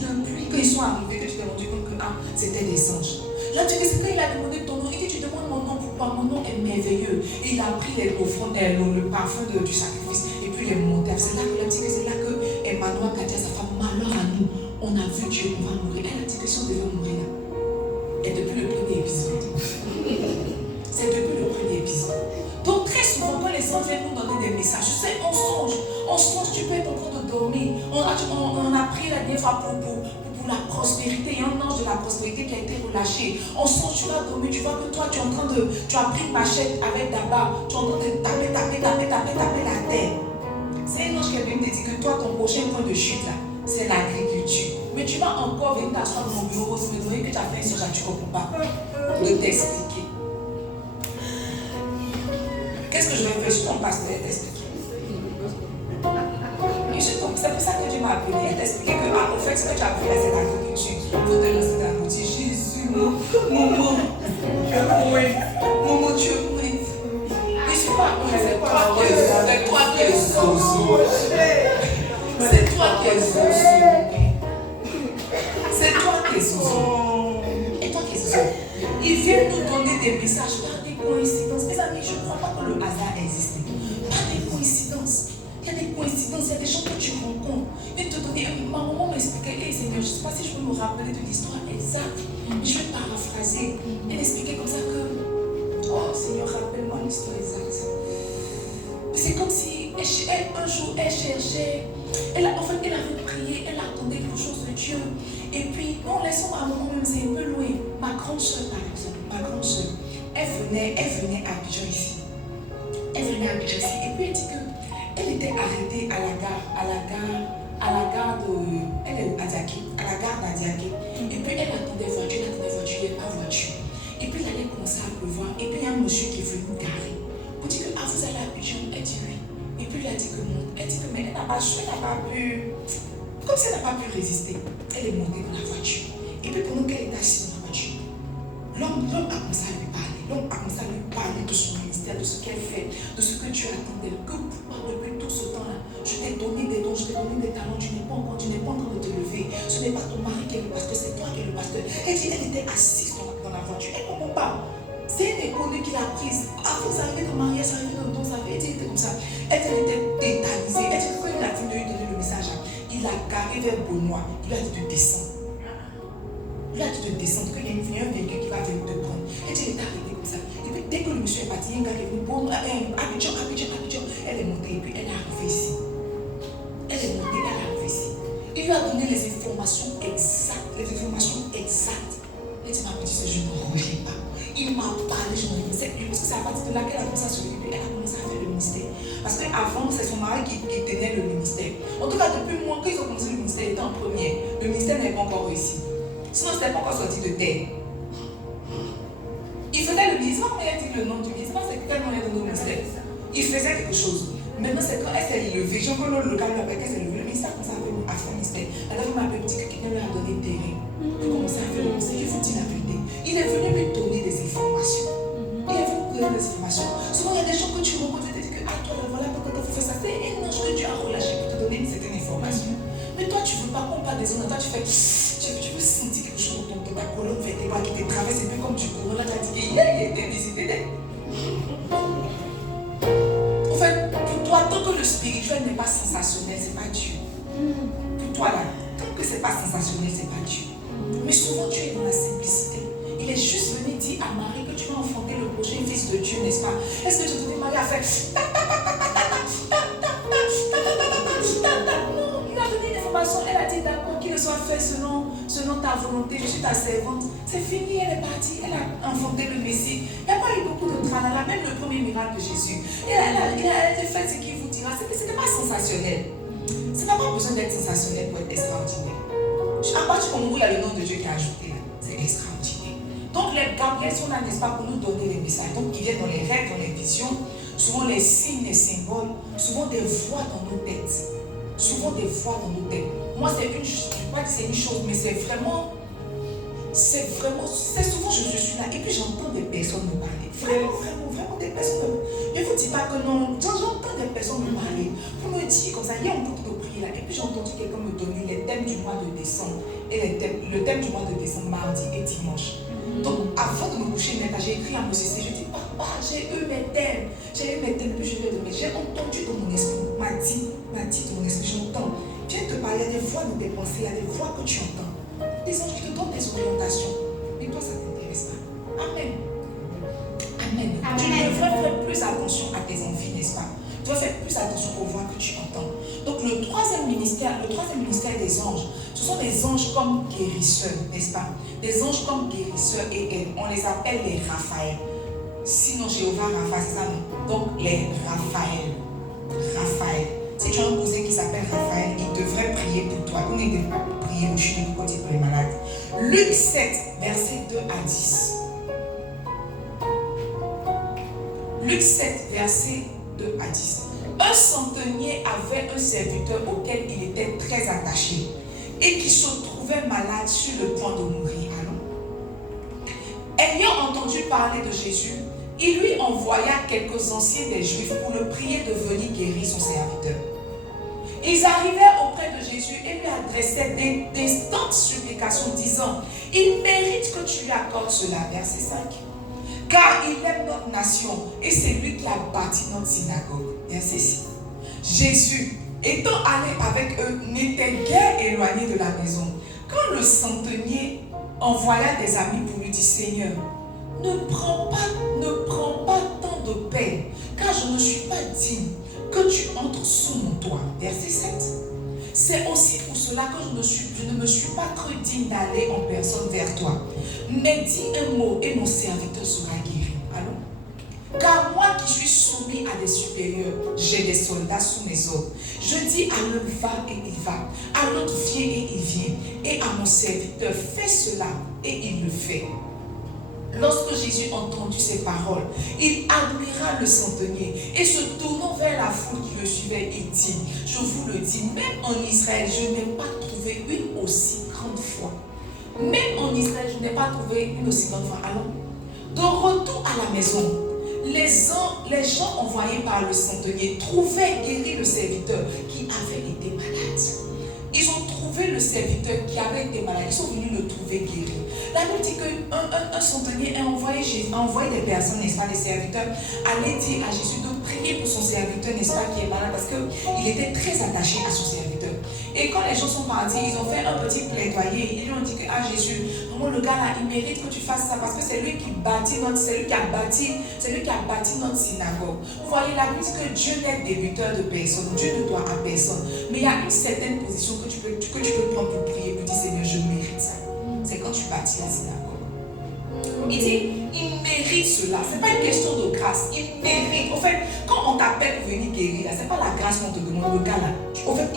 depuis, quand ils sont arrivés, que tu t'es rendu compte que c'était des anges. Là, tu dis, c'est quand il a demandé ton nom. Il dit, tu demandes mon nom, pourquoi? Mon nom est merveilleux. Et il a pris les offrandes, le parfum du sacrifice, et puis les montagnes. C'est là que la petite, c'est là que Emmanuel a dit à sa femme, malheur à nous, on a vu Dieu, on va mourir. Elle a dit que si on devait mourir là. Et depuis le premier épisode. C'est depuis le premier épisode. Donc très souvent, quand les anges viennent nous donner des messages, tu sais, on songe, tu peux être en train de dormir. On a prié la dernière fois pour la prospérité. Il y a un ange de la prospérité qui a été relâché. On songe, tu vas dormir, tu vois que toi, tu as pris une machette avec ta barre, tu es en train de taper la terre. C'est un ange qui est venu te dire que toi, ton prochain point de chute là, c'est l'agriculture. Mais tu vas encore venir t'asseoir dans mon bureau, me donner que tu as fait une chose, tu ne comprends pas. De t'expliquer. Qu'est-ce que je vais faire? Je suis ton pasteur, t'expliquer. C'est pour ça que Dieu m'a appelé. Il t'a expliqué que, en fait, ce que tu as fait là, c'est l'agriculture. Il faut te lancer dans la boutique. Jésus, Momo, tu es oui. Je suis pas oui, c'est toi qui es Zozo. C'est toi qui es Zozo. C'est toi qui es Zozo. Et toi qui es Zozo. Ils viennent nous donner des messages par des coïncidences. Mes amis, je ne crois pas que le hasard existe. Par des coïncidences. Il y a des coïncidences, il y a des gens que tu rencontres. Ils te donner. Ma maman m'expliquait, hey Seigneur, je ne sais pas si je peux me rappeler de l'histoire exacte. Je vais paraphraser. Elle expliquait comme ça que, oh Seigneur, rappelle-moi l'histoire exacte. C'est comme si un jour elle cherchait, elle avait prié, elle attendait quelque chose de Dieu. Et puis, bon, laissons à un moment même, c'est un peu loin. Ma grande soeur, par exemple, elle venait à Abidjan ici. Et puis elle dit que elle était arrêtée à la gare d'Adiaké. Et puis elle attendait voiture, il n'y avait pas voiture. Et puis il allait commencer à pleuvoir. Et puis il y a un monsieur qui est venu garer. Pour dire que vous allez à Abidjan? Elle dit oui. Et puis il a dit que non. monte. Elle dit que mais elle n'a pas pu, comme si elle n'a pas pu résister. Elle est montée dans la voiture. Et puis pendant qu'elle est assise dans la voiture, l'homme a commencé à lui parler. L'homme a commencé à lui parler de son ministère, de ce qu'elle fait, de ce que Dieu attend d'elle. Que depuis tout ce temps-là, je t'ai donné des dons, je t'ai donné des talents, tu n'es pas en train de te lever. Ce n'est pas ton mari qui est le pasteur, c'est toi qui es le pasteur. Elle dit, elle était assise dans la voiture. Elle ne comprend pas. C'est une économie qu'il a prise. Avant, ça arrivait dans mariage, ça arrivait dans le don, ça avait été comme ça. Elle était tétanisée. Elle dit, quand il a fini de lui donner le message, il a garé vers Benoît. Il lui a dit de descendre. Il a dit de descendre, qu'il y a un véhicule qui va venir te prendre. Elle dit, elle est arrêtée comme ça. Et puis, dès que le monsieur est parti, il y a un gars qui est venu, Abidjan. Elle est montée et puis elle est arrivée ici. Elle est montée, elle est arrivée ici. Il lui a donné les informations exactes. Elle dit, ma petite, je ne reviens pas. Il m'a parlé, je ne sais plus. Parce que c'est à partir de là qu'elle a commencé à s'occuper. Elle a commencé à faire le ministère. Parce qu'avant, c'est son mari qui tenait le ministère. En tout cas, depuis moi, quand ils ont commencé le ministère, il était en première. Le ministère n'avait pas encore réussi. Sinon, ce n'était pas encore sorti de terre. Il faisait le ministère, mais elle dit le nom du ministère, c'est quel nom est dans le ministère. Il faisait quelque chose. Maintenant, c'est quand elle s'est levée. J'ai encore le local avec elle s'est levée. Le ministère a commencé à faire le ministère. La dame m'a dit que quelqu'un lui a donné terrain. Il a commencé à faire le ministère. Il faut dire la vérité. Il est venu lui donner des informations. Il est venu lui donner des informations. Souvent, il y a des gens que tu rencontres et tu dis que ah, toi, voilà, pourquoi tu fais ça. C'est un ange que Dieu a relâché pour te donner une certaine information. Mais toi, tu ne veux pas qu'on parle des ondes. Toi, tu fais. Tu veux sentir quelque chose dans ta colonne vertébrale qui te traverse et puis comme tu cours là, tu as dit qu'il était décidé. En fait, pour toi, tant que le spirituel n'est pas sensationnel, c'est pas Dieu. Pour toi là, tant que c'est pas sensationnel, c'est pas Dieu. Mais souvent tu es dans la simplicité. Il est juste venu dire à Marie que tu vas enfanter le prochain fils de Dieu, n'est-ce pas? Est-ce que tu te dis Marie a fait non, il a donné une information, elle a dit d'accord, qu'il soit fait selon ta volonté, je suis ta servante. C'est fini, elle est partie, elle a enfanté le Messie. Il n'y a pas eu beaucoup de tralala, même le premier miracle de Jésus. Elle a fait ce qu'il vous dira. Ce n'était pas sensationnel. Ça n'a pas besoin d'être sensationnel pour être extraordinaire. À partir du moment où il y a le nom de Dieu qui est ajouté là, c'est extraordinaire. Donc les Gabriels sont là, n'est-ce pas, pour nous donner les messages. Donc ils viennent dans les rêves, dans les visions, souvent les signes, les symboles, souvent des voix dans nos têtes. Moi, c'est une chose, je ne sais pas que c'est une chose, mais c'est souvent je suis là et puis j'entends des personnes me parler. Vraiment des personnes. Je ne vous dis pas que non, j'entends des personnes me parler. Pour me dire comme ça, il y a un peu de prier là. Et puis j'ai entendu quelqu'un me donner les thèmes du mois de décembre. Et le thème du mois de décembre, mardi et dimanche. Donc avant de me coucher, j'ai écrit à mon CC, je dis papa, j'ai eu mes thèmes, puis je vais donner. J'ai entendu dans mon esprit, m'a dit dans mon esprit, j'entends. Viens te parler, il y a des voix dans tes pensées, il y a des voix que tu entends. Des anges qui te donnent des orientations. Mais toi, ça ne t'intéresse pas. Amen. Tu devrais faire plus attention à tes envies, n'est-ce pas? Tu dois faire plus attention aux voix que tu entends. Donc le troisième ministère des anges, ce sont des anges comme guérisseurs, n'est-ce pas? Des anges comme guérisseurs et on les appelle les Raphaël. Sinon Jéhovah Rapha, c'est ça non? Donc les Raphaël. Si tu as un cousin qui s'appelle Raphaël, il devrait prier pour toi. On est pour prier au chute du côté pour les malades. Luc 7, versets 2 à 10. Luc 7, versets 2 à 10. Un centenier avait un serviteur auquel il était très attaché et qui se trouvait malade sur le point de mourir. Ayant entendu parler de Jésus, il lui envoya quelques anciens des Juifs pour le prier de venir guérir son serviteur. Ils arrivèrent auprès de Jésus et lui adressaient d'instantes supplications disant, il mérite que tu lui accordes cela, verset 5. Car il aime notre nation et c'est lui qui a bâti notre synagogue. Verset 6. Jésus, étant allé avec eux, n'était guère éloigné de la maison. Quand le centenier envoya des amis pour lui dire, Seigneur, ne prends pas tant de peine, car je ne suis pas digne que tu entres sous mon toit. Verset 7. C'est aussi pour cela que je ne me suis pas cru digne d'aller en personne vers toi. Mais dis un mot et mon serviteur sera guéri. Allons. Car moi qui suis soumis à des supérieurs, j'ai des soldats sous mes ordres. Je dis à l'un va et il va, à l'autre viens et il vient, et à mon serviteur fais cela et il le fait. Lorsque Jésus entendit ces paroles, il admira le centenier et se tournant vers la foule qui le suivait, il dit, je vous le dis, même en Israël, je n'ai pas trouvé une aussi grande foi. Même en Israël, je n'ai pas trouvé une aussi grande foi. Alors, de retour à la maison, les gens envoyés par le centenier trouvaient guéri le serviteur qui avait été malade. Ils ont trouvé le serviteur qui avait été malade. Ils sont venus le trouver guéri. La Bible dit qu'un centenier a envoyé des personnes, n'est-ce pas, des serviteurs, aller dire à Jésus de prier pour son serviteur, n'est-ce pas, qui est malade, parce qu'il était très attaché à son serviteur. Et quand les gens sont partis, ils ont fait un petit plaidoyer. Ils lui ont dit que, ah Jésus, vraiment le gars là, il mérite que tu fasses ça, parce que c'est lui qui bâtit c'est lui qui a bâti notre synagogue. Vous voyez, la Bible dit que Dieu n'est débuteur de personne, Dieu ne doit à personne. Mais il y a une certaine position que tu peux prendre pour prier, pour dire Seigneur, je mérite ça. C'est quand tu bâtis la synagogue. Il dit, il mérite cela. Ce n'est pas une question de grâce. Il mérite. En fait, quand on t'appelle pour venir guérir, ce n'est pas la grâce qu'on te demande. Le gars là, en fait,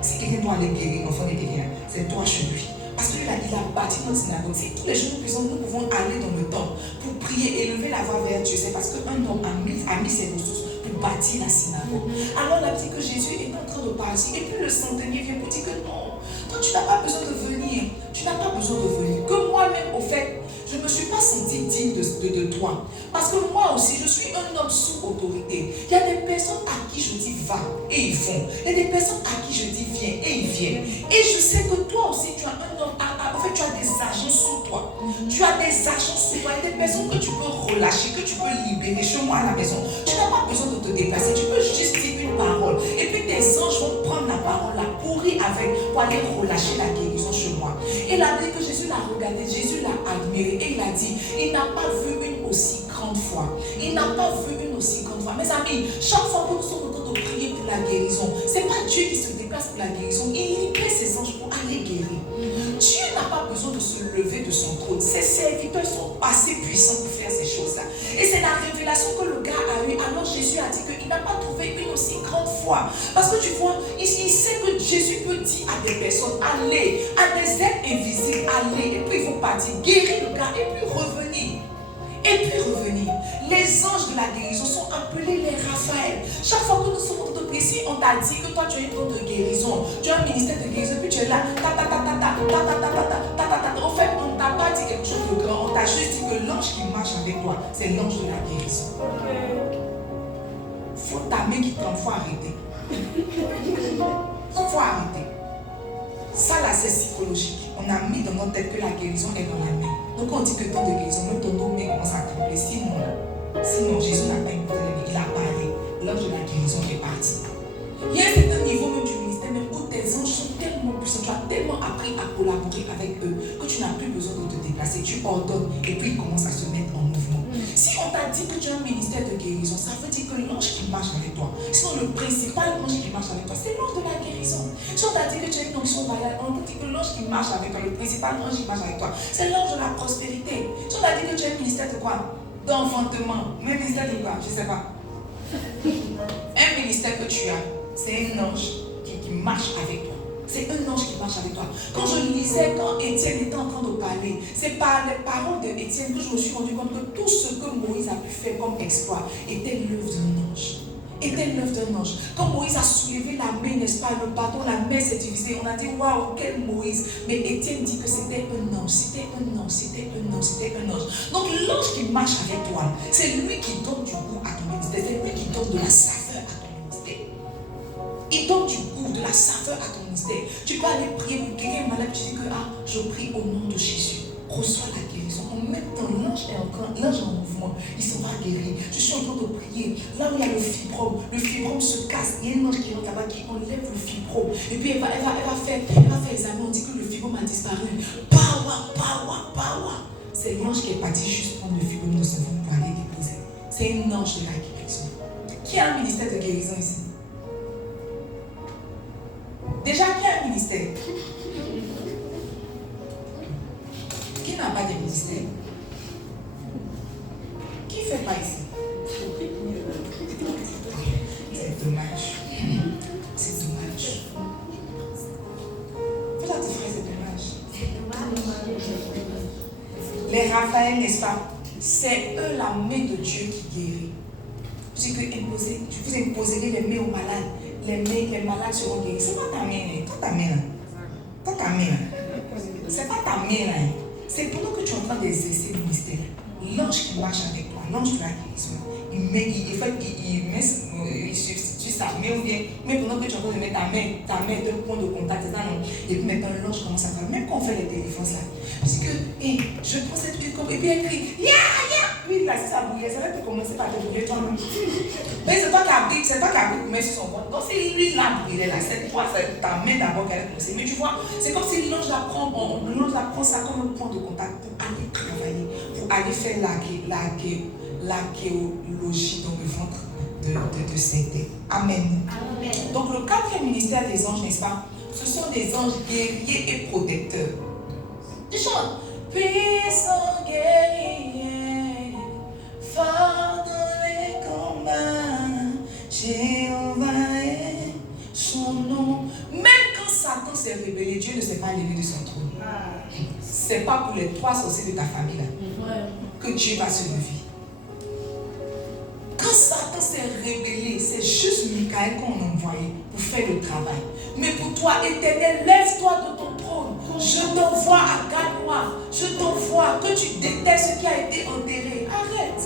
si quelqu'un doit aller guérir l'enfant de quelqu'un, c'est toi chez lui. Parce que lui, il a bâti notre synagogue. Si tous les jours nous pouvons aller dans le temple pour prier et lever la voix vers Dieu, c'est parce qu'un homme a mis ses ressources pour bâtir la synagogue. Alors, la dit que Jésus est en train de partir. Et puis le centenier vient pour dire que non, toi, tu n'as pas besoin de venir. Tu n'as pas besoin de venir. Que moi-même, au fait, je ne me suis pas senti digne de toi. Parce que moi aussi, je suis un homme sous autorité. Il y a des personnes à qui je dis va et ils vont. Il y a des personnes à qui je dis viens et ils viennent. Et je sais que toi aussi, tu as un homme, en fait, tu as des agents sous toi. Tu as des agents sous toi. Il y a des personnes que tu peux relâcher, que tu peux libérer chez moi à la maison. Tu n'as pas besoin de te déplacer. Tu peux juste dire une parole. Et puis tes anges vont prendre la parole, la pourrir avec pour aller relâcher la guérison chez moi. Et la Bible que Jésus l'a regardé, Jésus l'a admiré et il a dit, il n'a pas vu une aussi grande foi. Il n'a pas vu une aussi grande foi. Mes amis, chaque fois que nous sommes en train de prier pour la guérison, ce n'est pas Dieu qui se déplace pour la guérison. Il libère ses anges pour aller guérir. Dieu n'a pas besoin de se lever de son trône. Ses serviteurs sont assez puissants pour faire ces choses-là. Et c'est la révélation que le gars a eue. Alors Jésus a dit qu'il n'a pas trouvé une aussi grande foi. Parce que tu vois, il sait que Jésus peut dire à des personnes, allez, à des êtres invisibles, allez. Et puis ils vont partir, guérir le gars et puis revenir. Et puis revenir. Les anges de la guérison sont appelés les Raphaël. Chaque fois que nous sommes en train de prier, si on t'a dit que toi tu as une don de guérison, tu as un ministère de guérison, puis tu es là, en fait, on ne t'a pas dit quelque chose de grand, on t'a juste dit que l'ange qui marche avec toi, c'est l'ange de la guérison. Faut ta main qui tremble, faut arrêter. Faut arrêter. Ça là, c'est psychologique. On a mis dans notre tête que la guérison est dans la main. Donc on dit que tant de guérison, nous nos mains commencent à trembler. Sinon, Jésus n'a pas écouté les mains, il a parlé. L'ange de la guérison est parti. Il y a un certain niveau même du ministère, même où tes anges sont tellement puissants, tu as tellement appris à collaborer avec eux que tu n'as plus besoin de te déplacer. Tu ordonnes et puis ils commencent à se mettre en mouvement. Si on t'a dit que tu as un ministère de guérison, ça veut dire que l'ange qui marche avec toi, sinon le principal ange qui marche avec toi, c'est l'ange de la guérison. Si on t'a dit que tu as une onction royale, on te dit que l'ange qui marche avec toi, le principal ange qui marche avec toi, c'est l'ange de la prospérité. Si on t'a dit que tu as un ministère de quoi? D'enfantement. Mais un ministère de quoi? Je ne sais pas. Un ministère que tu as, c'est un ange qui marche avec toi. C'est un ange qui marche avec toi. Quand je lisais, quand Étienne était en train de parler, c'est par les paroles d'Étienne que je me suis rendu compte que tout ce que Moïse a pu faire comme exploit était l'œuvre d'un ange. Était l'œuvre d'un ange. Quand Moïse a soulevé la main, n'est-ce pas, le bâton, la main s'est divisée. On a dit, waouh, quel Moïse. Mais Étienne dit que c'était un ange, c'était un ange, c'était un ange, c'était un ange. Donc l'ange qui marche avec toi, c'est lui qui donne du goût à ton ministère. C'est lui qui donne de la saveur à ton ministère. Il donne du goût, de la saveur à ton ministère. Tu peux aller prier pour guérir malade. Tu dis que, je prie au nom de Jésus. Reçois la guérison. En même temps, l'ange est en mouvement. Il s'en va guérir. Je suis en train de prier. Là où il y a le fibrome se casse. Il y a un ange qui rentre là-bas qui enlève le fibrome. Et puis elle va faire l'examen. On dit que le fibrome a disparu. Power. C'est l'ange qui est parti juste prendre le fibrome de son ventre pour aller déposer. C'est un ange de la guérison. Qui a un ministère de guérison ici? Déjà, qui a un ministère? Qui n'a pas de ministère? Qui ne fait pas ici? C'est dommage. C'est dommage. Fais-la tes frères, c'est dommage. Les Raphaël, n'est-ce pas? C'est eux la main de Dieu qui guérit. Je vous imposerez les mains aux malades. Les malades seront guéris. C'est pas ta main, hein. Pas ta main. Pas ta main. C'est pas ta main. Hein. C'est pendant que tu es en train d'exercer le ministère. L'ange qui marche avec toi, l'ange de la guérison, il substitue sa main ou bien, mais pendant que tu es en train de mettre ta main de point de contact, c'est ça non? Et puis maintenant l'ange commence à faire, même quand on fait les téléphones là, parce que, je prends cette petite comme, et puis elle crie, ya, ya, puis il a sa bouillie, ça va te commencer par te bouiller toi-même. Mais c'est toi qui as pris sur son compte. Donc c'est lui là brûlé là, cette fois c'est ta main d'abord qu'elle a commencé. Mais tu vois, c'est comme si l'ange la prend ça comme un point de contact pour aller travailler, pour aller faire l'archéologie dans le ventre de Saint-Thé. Amen. Amen. Donc le quatrième ministère des anges, n'est-ce pas? Ce sont des anges guerriers et protecteurs. Tu chantes. Puissant guerrier, fort dans les combats, Jéhovah est son nom. Même quand Satan s'est rébellé, Dieu ne s'est pas levé de son trône. C'est pas pour les 3 sorciers de ta famille là que Dieu va se lever. Quand Satan s'est rébellé, c'est juste Michael qu'on a envoyé pour faire le travail. Mais pour toi, Éternel, lève-toi de ton trône. Je t'envoie à Ganois. Je t'envoie que tu détestes ce qui a été enterré. Arrête.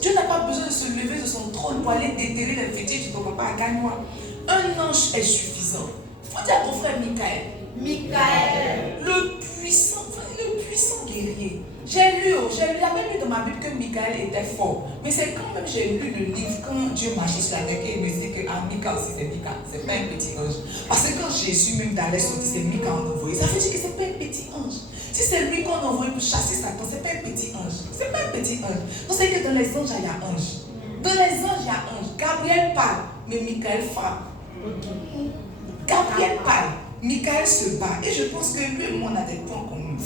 Dieu n'a pas besoin de se lever de son trône pour aller déterrer les fétiches de ton papa à Ganois. Un ange est suffisant. Il faut dire à ton frère Michael, le puissant guerrier. J'ai lu dans ma Bible que Michael était fort. Mais c'est quand même j'ai lu le livre, quand Dieu marchait sur la terre, il me dit que Michael aussi c'est Michael. C'est pas un petit ange. Parce que quand Jésus même d'aller sortir, c'est Michael qu'on envoyé. Ça veut dire que c'est pas un petit ange. Si c'est lui qu'on envoie pour chasser Satan, c'est pas un petit ange. C'est pas un petit ange. Donc c'est que dans les anges, il y a ange. Dans les anges, il y a ange. Gabriel parle, mais Michael frappe. Gabriel parle, Michael se bat. Et je pense que lui et moi, on a des points communs.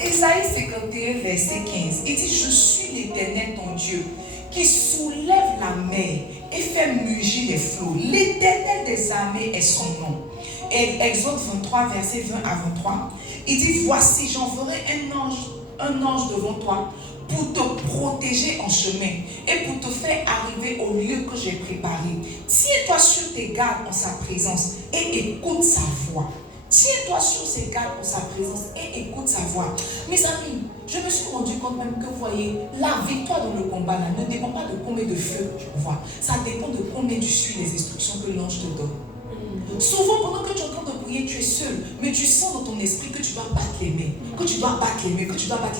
Ésaïe 51, verset 15. Il dit, je suis l'Éternel ton Dieu, qui soulève la mer et fait mugir les flots. L'Éternel des armées est son nom. Et Exode 23, verset 20 à 23. Il dit, voici, j'enverrai un ange devant toi, pour te protéger en chemin et pour te faire arriver au lieu que j'ai préparé. Tiens-toi sur tes gardes en sa présence et écoute sa voix. Tiens-toi sur ses gardes en sa présence et écoute sa voix. Mes amis, je me suis rendu compte même que, vous voyez, la victoire dans le combat là, ne dépend pas de combien de feu tu vois. Ça dépend de combien tu suis les instructions que l'ange te donne. Souvent, pendant que tu es en train de prier, tu es seul, mais tu sens dans ton esprit que tu dois battre les mains, mais tu ne pars pas, tu dis que tu ne vas pas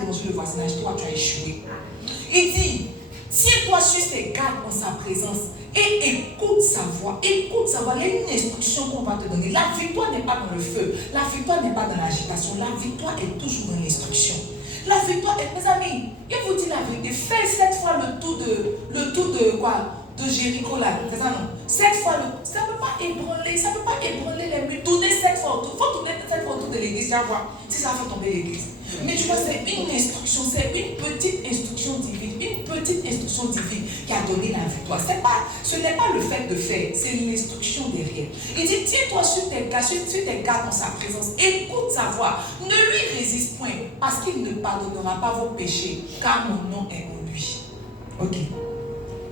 déranger le voisinage, toi tu as échoué. Il dit, tiens-toi sur tes gardes en sa présence et écoute sa voix. Écoute sa voix, il y a une instruction qu'on va te donner. La victoire n'est pas dans le feu, la victoire n'est pas dans l'agitation, la victoire est toujours dans l'instruction. La victoire est, mes amis, il vous dit la vérité, fais cette fois le tour de quoi? De Jéricho là, c'est ça non? 7 fois, ça ne peut pas ébranler les murs. Tournez 7 fois autour. Il faut tourner 7 fois autour de l'église, tu vas voir si ça fait tomber l'église. Mais tu vois, c'est une instruction, c'est une petite instruction divine qui a donné la victoire. Ce n'est pas le fait de faire, c'est l'instruction derrière. Il dit, tiens-toi sur tes gardes en sa présence, écoute sa voix, ne lui résiste point, parce qu'il ne pardonnera pas vos péchés, car mon nom est en lui. Ok.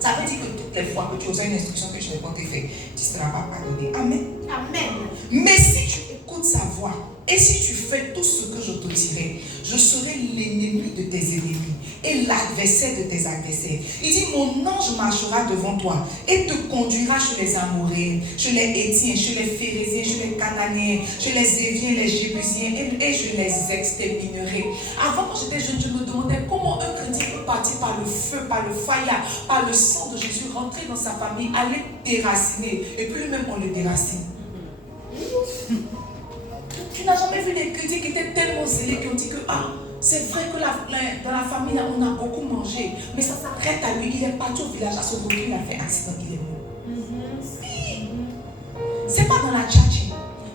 Ça veut dire que toutes les fois que tu as une instruction que je n'ai pas été faite, tu ne seras pas pardonné. Amen. Amen. Mais si tu écoutes sa voix et si tu fais tout ce que je te dirai, je serai l'ennemi de tes ennemis et l'adversaire de tes adversaires. Il dit, mon ange marchera devant toi et te conduira chez les Amoréens, chez les Hétiens, chez les Phérésiens, chez les Cananéens, chez les Éviens, les Jébusiens et je les exterminerai. Avant, quand j'étais jeune, je me demandais comment un chrétien peut partir par le feu, par le faya, par le sang de Jésus, rentrer dans sa famille, aller déraciner. Et puis lui-même, on le déracine. Tu n'as jamais vu des chrétiens qui étaient tellement zélés qui ont dit que c'est vrai que dans la famille, là, on a beaucoup mangé, mais ça s'arrête à lui. Il est parti au village à se retrouver, il a fait un accident, il est mort. Oui. C'est pas dans la tchatchi.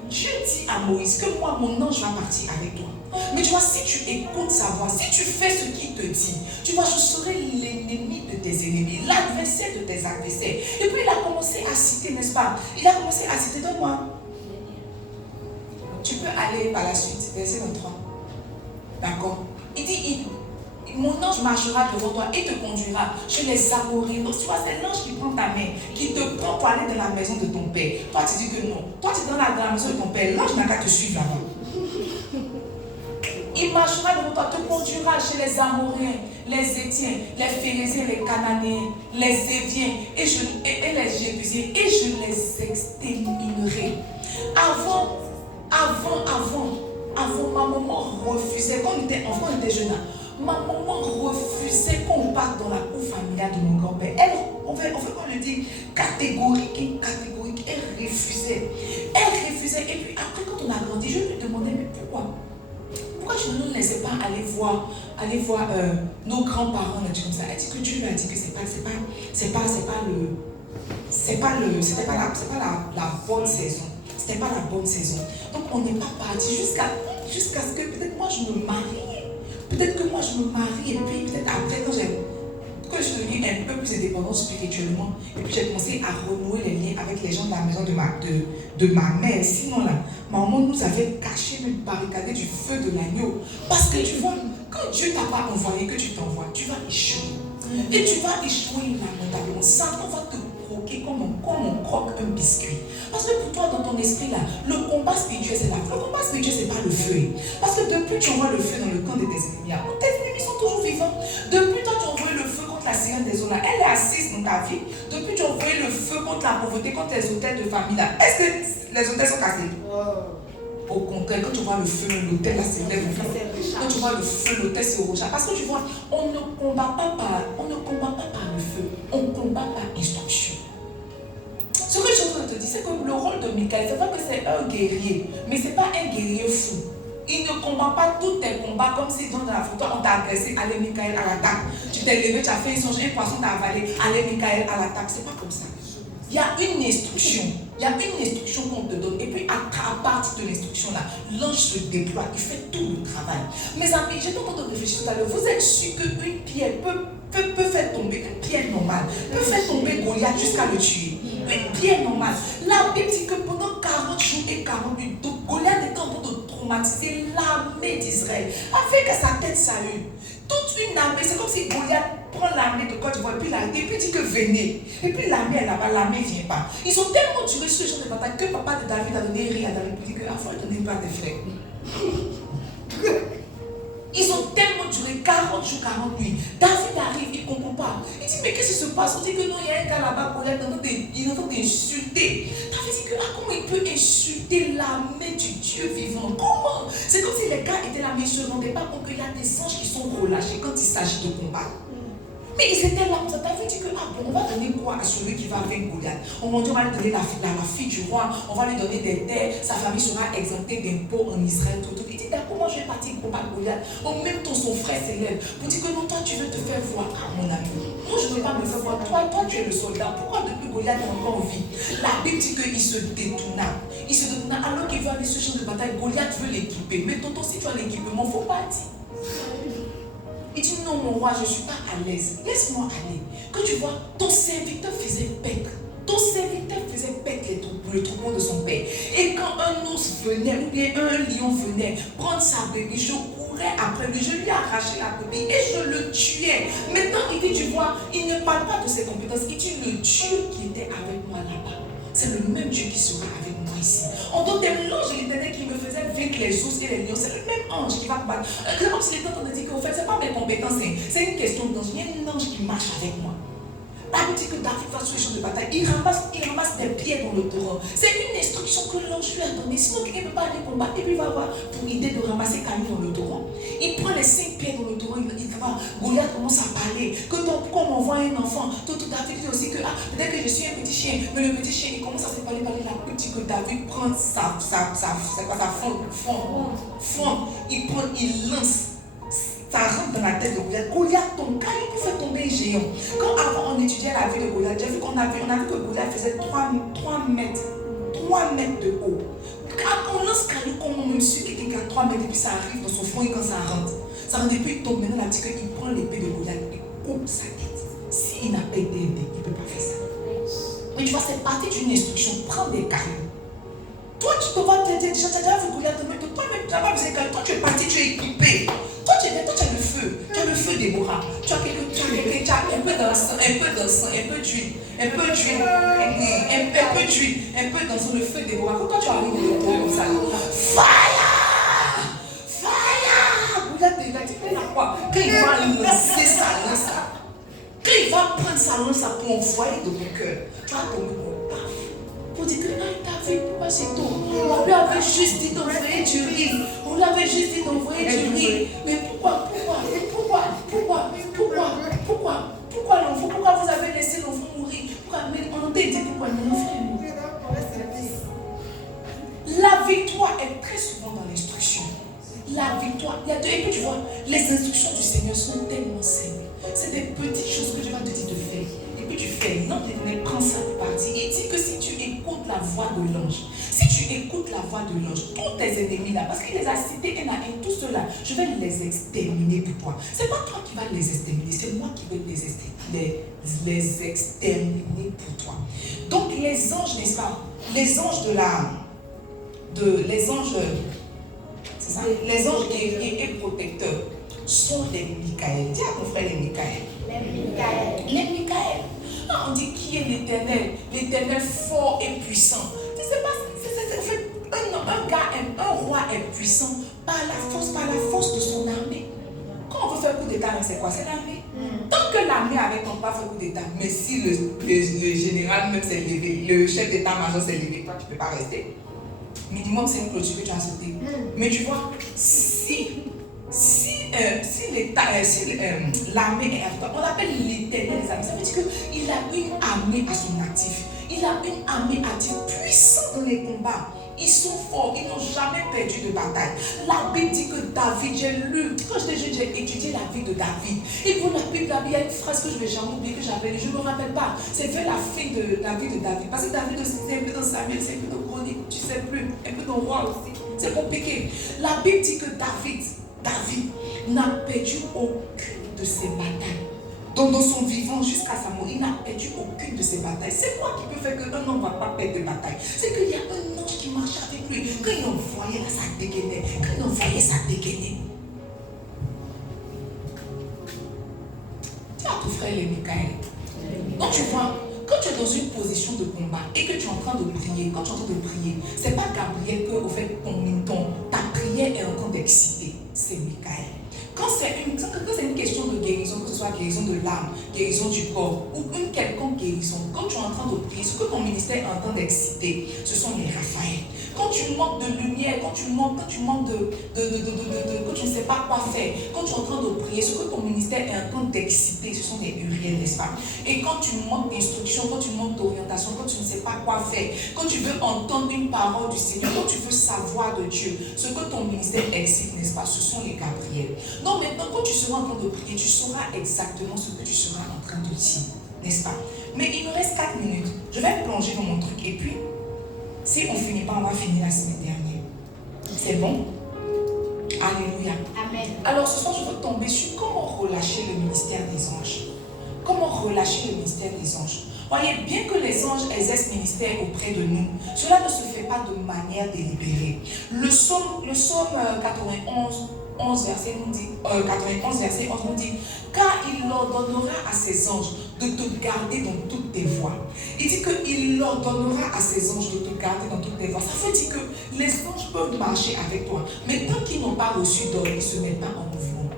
Dieu dit à Moïse que moi, mon ange va partir avec toi. Mais tu vois, si tu écoutes sa voix, si tu fais ce qu'il te dit, tu vois, je serai l'ennemi de tes ennemis, l'adversaire de tes adversaires. Et puis il a commencé à citer, n'est-ce pas? Il a commencé à citer, donne-moi. Tu peux aller par la suite, verset 23. D'accord. Il dit, mon ange marchera devant toi et te conduira chez les Amoréens. Donc, tu vois, c'est l'ange qui prend ta main, qui te prend pour aller dans la maison de ton père. Toi, tu dis que non. Toi, tu es dans la maison de ton père. L'ange n'a qu'à te suivre là-bas. Il marchera devant toi, te conduira chez les Amoréens, les Étiens, les Phérésiens, les Cananéens, les Éviens et les Jébusiens, et je les exterminerai. Avant, ma maman refusait, quand on était enfant, on était jeune, ma maman refusait qu'on parte dans la cour familiale de mon grand-père. On fait qu'on le dit catégorique, elle refusait. Et puis après, quand on a grandi, je lui demandais, mais pourquoi je ne nous laissais pas aller voir nos grands-parents, comme ça. Elle dit que Dieu lui a dit que c'était pas la bonne saison. C'était pas la bonne saison. Donc on n'est pas parti jusqu'à ce que peut-être moi je me marie. Et puis peut-être après quand je suis devenue un peu plus indépendante spirituellement, et puis j'ai commencé à renouer les liens avec les gens de la maison de ma mère. Sinon là, maman nous avait caché, nous barricadé du feu de l'agneau. Parce que tu vois, quand Dieu t'a pas envoyé, que tu t'envoies, tu vas échouer. Et tu vas échouer lamentablement. Satan va te croquer comme on croque un biscuit. Parce que pour toi, dans ton esprit là, le combat spirituel c'est là. Le combat spirituel c'est pas le feu. Parce que depuis tu envoies le feu dans le camp de tes ennemis, tes ennemis sont toujours vivants. Depuis toi tu envoies le feu contre la sirène des eaux là, elle est assise dans ta vie. Depuis tu envoies le feu contre la pauvreté, contre les hôtels de famille là. Est-ce que les hôtels sont cassés? Au contraire, quand tu vois le feu, l'hôtel là se lève. Quand tu vois le feu, l'hôtel se recharge. Parce que tu vois, on ne combat pas par le feu, on combat par instruction. Ce que je suis en train de te dire, c'est que le rôle de Michael, c'est vrai que c'est un guerrier, mais ce n'est pas un guerrier fou. Il ne combat pas tous tes combats comme si dans la photo on t'a agressé, allez Michael à l'attaque. Tu t'es levé, tu as fait un songe, un poisson t'a avalé, allez Michael à l'attaque. C'est pas comme ça. Il y a une instruction. Qu'on te donne. Et puis à partir de l'instruction-là, l'ange se déploie, il fait tout le travail. Mes amis, j'étais en train de réfléchir tout à l'heure. Vous êtes sûr qu'une pierre peut faire tomber, une pierre normale, peut faire tomber Goliath jusqu'à le tuer. Une pierre normale. La Bible dit que pendant 40 jours et 40 nuits, Goliath était en train de traumatiser l'armée d'Israël. Avec sa tête Saül. Toute une armée, c'est comme si Goliath prend l'armée de Côte d'Ivoire et puis dit que venez. Et puis l'armée est là-bas, l'armée ne vient pas. Ils ont tellement duré sur le champ de bataille que papa de David a donné rire à David pour dire qu'il faut donner pas des frères. Ils ont tellement duré 40 jours, 40 nuits. David arrive, il ne comprend pas. Il dit, mais qu'est-ce qui se passe? On dit que non, il y a un gars là-bas, Goliath, il est en train d'insulter. David dit que comment il peut insulter l'armée du Dieu vivant? Comment? C'est comme si les gars étaient là, mais ils ne se rendaient pas compte qu'il y a des anges qui sont relâchés quand il s'agit de combat. Mais ils étaient là, ça t'avait dit que on va donner quoi à celui qui va avec Goliath? On va lui donner la fille du roi, on va lui donner des terres, sa famille sera exemptée d'impôts en Israël. Tout. Il dit d'accord, moi je vais partir combattre Goliath. En même temps, son frère s'élève pour dire que non, toi tu veux te faire voir. Mon ami, moi je ne veux pas me faire voir. Toi tu es le soldat. Pourquoi depuis Goliath est encore en vie? La Bible dit qu'il se détourna. Alors qu'il veut aller sur le champ de bataille. Goliath veut l'équiper. Mais tonton, si tu as l'équipement, il ne faut pas dire. Il dit non mon roi, je ne suis pas à l'aise. Laisse-moi aller. Que tu vois, ton serviteur faisait paître. Le troupeau de son père. Et quand un ours venait, ou bien un lion venait prendre sa brebis, je courais après lui, je lui arrachais la brebis et je le tuais. Maintenant, il dit, tu vois, il ne parle pas de ses compétences. Il dit, le Dieu qui était avec moi là-bas, c'est le même Dieu qui sera avec moi ici. En d'autres termes, l'ange de l'Éternel qui me faisait vaincre les ours et les lions, c'est le même ange qui va combattre. C'est comme s'il était en train de dire qu'en fait, ce n'est pas mes compétences, c'est une question d'ange. Il y a un ange qui marche avec moi. La Bible dit que David va sur les champs de bataille, il ramasse des pierres dans le torrent. C'est une instruction que l'ange lui a donnée. Sinon, quelqu'un ne peut pas aller combattre. Et puis il va avoir pour idée de ramasser Camille dans le torrent. Il prend les 5 pierres dans le torrent, il va. Goliath commence à parler. Que pourquoi on m'envoie un enfant? Tout David dit aussi que peut-être que je suis un petit chien. Mais le petit chien, il commence à se parler. La Bible dit que David prend sa fronde. Il lance. Ça rentre dans la tête de Goliath. Goliath tombe. Quand il peut faire tomber un géant. Quand avant on étudiait la vie de Goliath, j'ai vu qu'on a vu que Goliath faisait 3 mètres de haut. Quand on lance Caillou, comme on me suit quelqu'un qui a 3 mètres et puis ça arrive dans son front et quand ça rentre, et puis il tombe. Maintenant, la petite il prend l'épée de Goliath et coupe sa tête. S'il n'a pas été aidé, il ne peut pas faire ça. Mais tu vois, c'est parti d'une instruction. Prends des cailloux. Toi, tu te vois, tu as déjà vu Goliath, mais toi-même, tu n'as pas besoin de toi, tu es parti, tu es équipé. Toi, tu as le feu. Tu as le feu Déborah. Tu as un peu d'encens, un peu d'huile, un peu d'huile, un peu d'encens, le feu Déborah. Quand toi, tu arrives au retour comme ça, fire! Fire! Goliath, il a dit, mais là quoi? Quand il va lancer sa lance, quand il va prendre sa lance pour envoyer de ton cœur, tu vas tomber au paf. Pour dire que David, pourquoi c'est tôt? On lui avait juste dit d'envoyer du riz. On lui avait juste dit d'envoyer du riz. Mais pourquoi l'enfant? Pourquoi vous avez laissé l'enfant mourir? Mais on t'a dit pourquoi non, frère? La victoire est très souvent dans l'instruction. La victoire, et puis tu vois, les instructions du Seigneur sont tellement simples. C'est des petites choses que Dieu va te dire de faire. Et puis tu fais, non, l'Éternel prend ça pour partie. Il dit que si tu écoutes la voix de l'ange, tous tes ennemis là, parce qu'il les a cités un à un, tous ceux-là, je vais les exterminer pour toi. C'est pas toi qui vas les exterminer, c'est moi qui vais les exterminer pour toi. Donc les anges, n'est-ce pas? Les anges c'est ça? Les anges guerriers et protecteurs sont les Michaël. Dis à ton frère les Michaël. Les Michaël. Ah, on dit qui est l'Éternel? L'Éternel fort et puissant. C'est pas, en fait, un roi est puissant par la force de son armée. Quand on veut faire coup d'État, c'est quoi? C'est l'armée. Tant que l'armée avec on pas fait coup d'État, mais si le général même s'est levé, le chef d'État-major s'est levé, toi tu ne peux pas rester. Minimum, c'est une clôture que tu as sauté. Mais tu vois, si l'armée est avec toi, on l'appelle l'Éternel des armées. Ça veut dire qu'il a une armée à son actif. Il a une armée active puissante dans les combats. Ils sont forts, ils n'ont jamais perdu de bataille. La Bible dit que David, j'ai lu, quand j'ai étudié la vie de David, et pour la Bible, il y a une phrase que je ne vais jamais oublier, que j'avais lue, je ne me rappelle pas. C'est vers la fin de la vie de David. Parce que David aussi, c'est un peu dans Samuel, c'est un peu dans Chronique, tu ne sais plus, un peu dans Roi aussi. C'est compliqué. La Bible dit que David n'a perdu aucune de ses batailles. Donc dans son vivant jusqu'à sa mort, il n'a perdu aucune de ses batailles. C'est quoi qui peut faire qu'un homme ne va pas perdre de bataille? C'est qu'il y a un ange qui marche avec lui. Quand il envoyait là, ça dégainait. Dis à ton frère les Michaël. Donc tu vois, quand tu es dans une position de combat et que tu es en train de prier, c'est pas Gabriel que au fait ta prière est en train d'exciter, c'est Michaël. Quand c'est une question de guérison, que ce soit guérison de l'âme, guérison du corps ou une quelconque guérison, quand tu es en train de prier, ce que ton ministère est en train d'exciter, ce sont les Raphaël. Quand tu manques de lumière, quand tu manques que tu ne sais pas quoi faire, quand tu es en train de prier, ce que ton ministère est en train d'exciter, ce sont les Uriel, n'est-ce pas? Et quand tu manques d'instruction, quand tu manques d'orientation, quand tu ne sais pas quoi faire, quand tu veux entendre une parole du Seigneur, quand tu veux savoir de Dieu, ce que ton ministère excite, n'est-ce pas? Ce sont les Gabriel. Donc maintenant, quand tu seras en train de prier, tu sauras exactement ce que tu seras en train de dire, n'est-ce pas? Mais il nous reste 4 minutes. Je vais plonger dans mon truc et puis, si on ne finit pas, on va finir la semaine dernière. C'est bon? Alléluia. Amen. Alors ce soir, je veux tomber sur comment relâcher le ministère des anges. Comment relâcher le ministère des anges? Voyez, bien que les anges exercent ministère auprès de nous, cela ne se fait pas de manière délibérée. Le psaume 91 verset 11 nous dit, car il ordonnera à ses anges de te garder dans toutes tes voies. Il dit qu'il ordonnera à ses anges de te garder dans toutes tes voies. Ça veut dire que les anges peuvent marcher avec toi, mais tant qu'ils n'ont pas reçu d'ordre, ils ne se mettent pas en mouvement.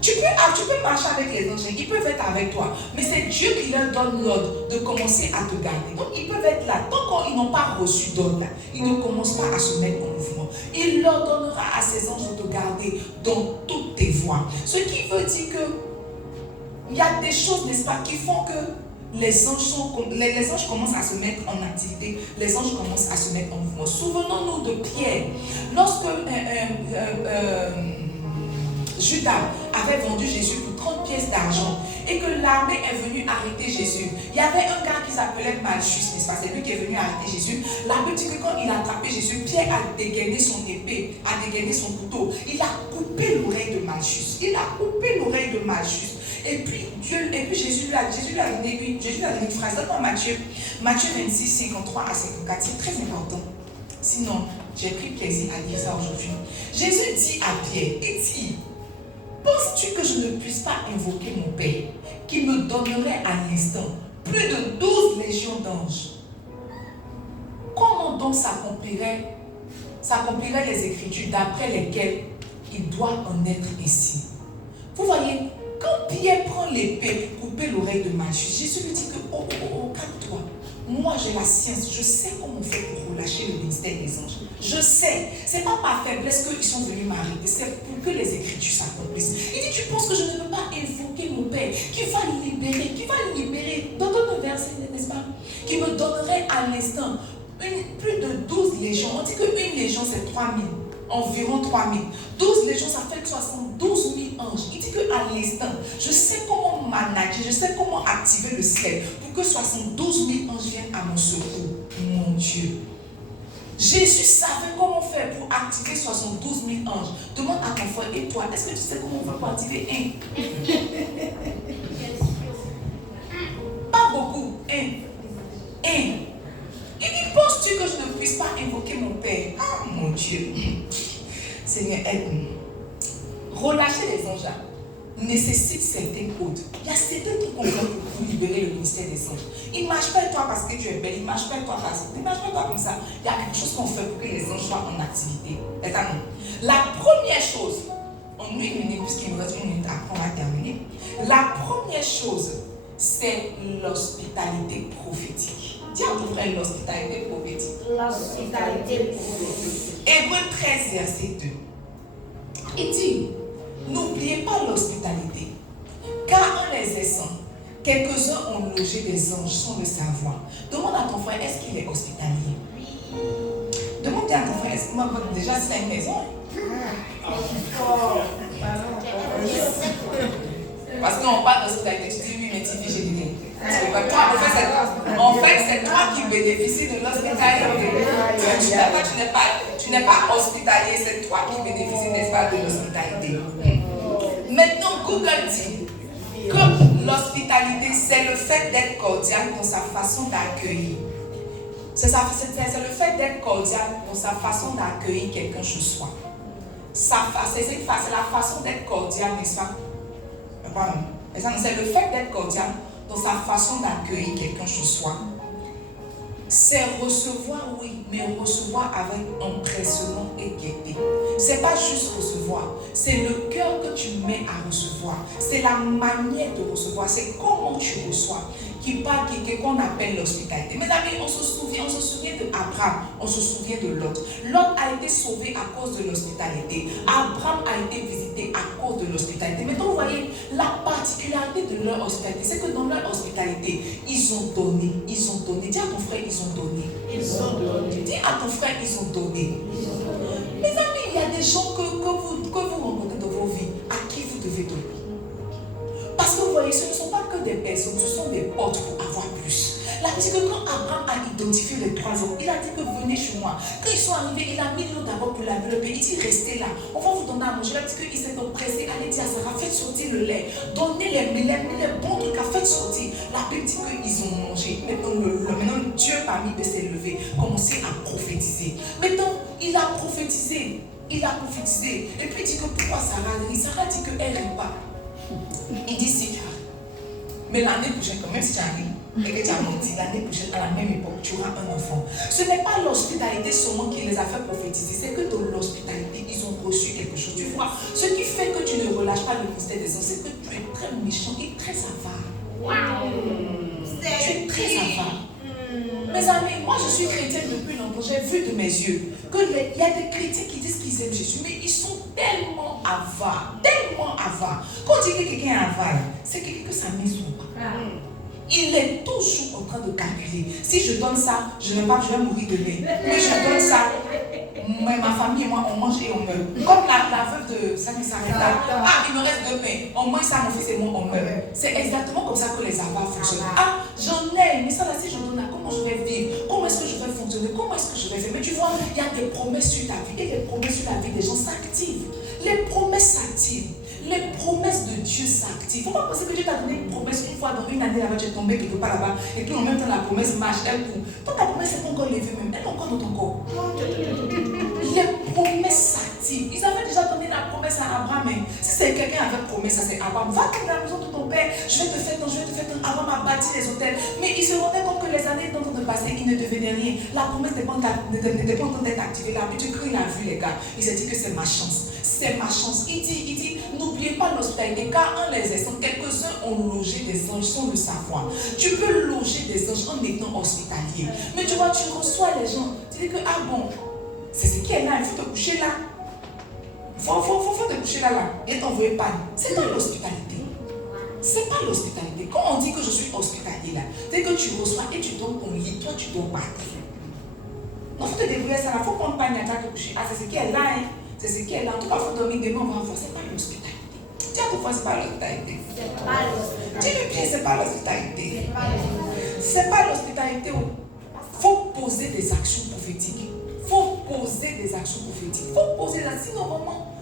Tu peux marcher avec les anges, ils peuvent être avec toi, mais c'est Dieu qui leur donne l'ordre de commencer à te garder. Donc ils peuvent être là, tant qu'ils n'ont pas reçu d'ordre, ils ne commencent pas à se mettre en mouvement. Il leur donnera à ses anges de te garder dans toutes tes voies. Ce qui veut dire que il y a des choses, n'est-ce pas, qui font que les anges commencent à se mettre en activité, les anges commencent à se mettre en mouvement. Souvenons-nous de Pierre, lorsque Judas avait vendu Jésus pour 30 pièces d'argent et que l'armée est venue arrêter Jésus. Il y avait un gars qui s'appelait Malchus, n'est-ce pas? C'est lui qui est venu arrêter Jésus. La Bible dit que quand il a attrapé Jésus, Pierre a dégainé son épée, a dégainé son couteau. Il a coupé l'oreille de Malchus. Et puis Jésus lui a donné une phrase. Dans Matthieu 26, 53 à 54, c'est très important. Sinon, j'ai pris plaisir à dire ça aujourd'hui. Jésus dit à Pierre, il dit, penses-tu que je ne puisse pas invoquer mon Père, qui me donnerait à l'instant plus de 12 légions d'anges? Comment donc s'accompliraient les Écritures d'après lesquelles il doit en être ainsi? Vous voyez, quand Pierre prend l'épée pour couper l'oreille de Malchus, Jésus lui dit que, oh, calme-toi. Moi, j'ai la science, je sais comment on fait pour relâcher le ministère des anges. Je sais, c'est pas par faiblesse qu'ils sont venus m'arrêter, c'est pour que les Écritures s'accomplissent. Il dit, tu penses que je ne peux pas invoquer mon Père qui va libérer, dans d'autres versets, n'est-ce pas, qui me donnerait à l'instant plus de 12 légions. On dit qu'une légion c'est 3000, environ 3000. 12 légions ça fait 72 000 anges. Il dit qu'à l'instant, je sais comment manager, je sais comment activer le ciel pour que 72 000 anges viennent à mon secours. Mon Dieu. Jésus savait comment faire pour activer 72 000 anges. Demande à ton frère, et toi, est-ce que tu sais comment on fait pour activer un? Pas beaucoup, un. Il dit, penses-tu que je ne puisse pas invoquer mon Père? Ah mon Dieu. Seigneur, aide-nous. Relâcher les anges nécessite certains codes. Il y a certains trucs qu'on fait pour libérer le ministère des anges. Il ne marche pas toi parce que tu es belle, il ne marche pas toi parce que tu ne marches pas toi comme ça. Il y a quelque chose qu'on fait pour que les anges soient en activité. La première chose, en 1 minute, puisqu'il me reste 1 minute, après on va terminer. La première chose, c'est l'hospitalité prophétique. Dis à ton frère l'hospitalité prophétique. L'hospitalité prophétique. Hébreux 13, verset 2. Il dit, n'oubliez pas l'hospitalité, car en les laissant, quelques-uns ont logé des anges sans le savoir. Demande à ton frère, est-ce qu'il est hospitalier? Demande à ton frère, est-ce que déjà c'est à une maison? Parce qu'on parle d'hospitalité, tu dis oui, mais tu dis j'ai dit. En fait, c'est toi qui bénéficies de l'hospitalité. Tu n'es pas hospitalier, c'est toi qui bénéficies, n'est-ce pas, de l'hospitalité. Maintenant, Google dit que l'hospitalité, c'est le fait d'être cordial dans sa façon d'accueillir. C'est le fait d'être cordial dans sa façon d'accueillir quelqu'un chez soi. C'est la façon d'être cordial, n'est-ce pas? C'est le fait d'être cordial dans sa façon d'accueillir quelqu'un chez soi. C'est recevoir, oui, mais recevoir avec empressement et gaieté. C'est pas juste recevoir, c'est le cœur que tu mets à recevoir. C'est la manière de recevoir, c'est comment tu reçois qu'on appelle l'hospitalité. Mes amis, on se souvient de Abraham, on se souvient de Lot. Lot a été sauvé à cause de l'hospitalité. Abraham a été visité à cause de l'hospitalité. Maintenant, vous voyez, la particularité de leur hospitalité, c'est que dans leur hospitalité, ils ont donné. Dis à ton frère, ils ont donné. Dis à ton frère, ils ont donné. Mes amis, il y a des gens que vous rencontrez dans vos vies, à qui vous devez donner. Parce que vous voyez, ce ne sont pas que des personnes, ce sont des portes pour avoir plus. La Bible dit que quand Abraham a identifié les 3 hommes, il a dit que venez chez moi. Quand ils sont arrivés, il a mis l'eau d'abord pour laver le pays. Il dit restez là, on va vous donner à manger. Il a dit qu'il s'est empressé, allez dire à Sarah, faites sortir le lait, donnez les bons trucs, faites sortir. La Bible dit qu'ils ont mangé. Maintenant Dieu parmi eux s'est levé, commencé à prophétiser. Maintenant, il a prophétisé. Et puis il dit que pourquoi Sarah rit? Sarah dit qu'elle ne rit pas. Il dit si tu arrives. Mais l'année prochaine, quand même si tu arrives et que tu as menti, l'année prochaine, à la même époque, tu auras un enfant. Ce n'est pas l'hospitalité seulement qui les a fait prophétiser, c'est que dans l'hospitalité, ils ont reçu quelque chose. Tu vois, ce qui fait que tu ne relâches pas le ministère des anges, c'est que tu es très méchant et très avare. Wow. Tu es très avare. Mes amis, moi je suis chrétienne depuis longtemps, j'ai vu de mes yeux qu'il y a des chrétiens qui disent qu'ils aiment Jésus, mais ils sont tellement avares. Quand on dit que quelqu'un est avare, c'est quelqu'un que sa main s'ouvre pas. Il est toujours en train de calculer. Si je donne ça, je ne vais pas, je vais mourir de faim. Mais je donne ça, ma famille et moi, on mange et on meurt. Comme la veuve de Sami Sarita. Ah, il me reste 2 pains. On mange ça, mon fils et moi, on meurt. C'est exactement comme ça que les avares fonctionnent. Ah, j'en ai, mais ça là, si je donne là, comment je vais vivre? Comment est-ce que je vais fonctionner? Comment est-ce que je vais faire? Mais tu vois, il y a des promesses sur ta vie. Et les promesses sur la vie des gens s'activent. Les promesses s'activent. les promesses de Dieu s'activent. Il ne faut pas penser que Dieu t'a donné une promesse une fois dans une année là-bas, tu es tombé quelque part là-bas et puis en même temps la promesse marche, elle court. Toi, ta promesse n'est pas encore levée même, elle est encore dans ton corps. Les promesses s'activent. Ils avaient déjà donné la promesse à Abraham. Mais si c'est quelqu'un avec promesse, ça c'est Abraham. Va dans la maison de ton père, je vais te faire tant, je vais te faire tant. Abraham a bâti les hôtels. Mais il se rendait compte que les années étant en train de passer, il ne devenait rien. La promesse n'était pas en train d'être activée. Là, puis quand il a vu les gars, il s'est dit que c'est ma chance. C'est ma chance. Il dit, n'oubliez pas l'hospitalité, car en les instant, quelques-uns ont logé des anges sans le savoir. Tu peux loger des anges en étant hospitalier. Mais tu vois, tu reçois les gens, tu dis que, ah bon, c'est ce qui est là, il faut te coucher là. Faut te coucher là. Et t'envoyer pas. C'est pas l'hospitalité. C'est pas l'hospitalité. Quand on dit que je suis hospitalier là, dès que tu reçois et tu donnes ton lit, toi tu dois partir. Non, faut te débrouiller ça là. Faut prendre pas une attaque te coucher. Ah, c'est ce qui est là, hein. C'est ce qui est là. En tout cas, faut dormir demain, on va voir. C'est pas l'hospitalité. Tiens, pourquoi c'est pas l'hospitalité? C'est pas l'hospitalité. Dis-le bien, c'est pas l'hospitalité. C'est pas l'hospitalité. Faut poser des actions prophétiques. Faut poser des actions prophétiques. Faut poser là. Sinon, vraiment,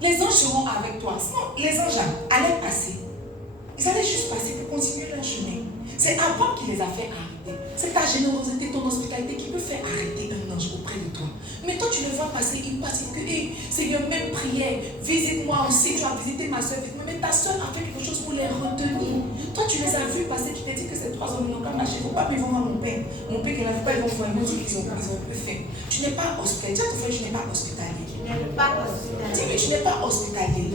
les anges seront avec toi. Sinon, les anges allaient passer. Ils allaient juste passer pour continuer leur chemin. C'est Abraham qui les a fait arrêter. C'est ta générosité, ton hospitalité qui peut faire arrêter un ange auprès de toi. Mais toi, tu le vois passer, il passe, il dit que, hey, Seigneur, même prière, visite-moi aussi. Tu as visité ma soeur, mais ta soeur a fait quelque chose pour les retenir. Toi, tu les as vus passer, tu t'es dit que ces 3 hommes n'ont qu'à marcher. Il ne faut pas, mais ils vont voir mon père. Mon père qui n'a pas, ils vont voir, ils vont dire qu'ils ont plus faim. Tu n'es pas hospitalier. Dis à ton frère, tu n'es pas hospitalier. Dis-lui, tu n'es pas hospitalier.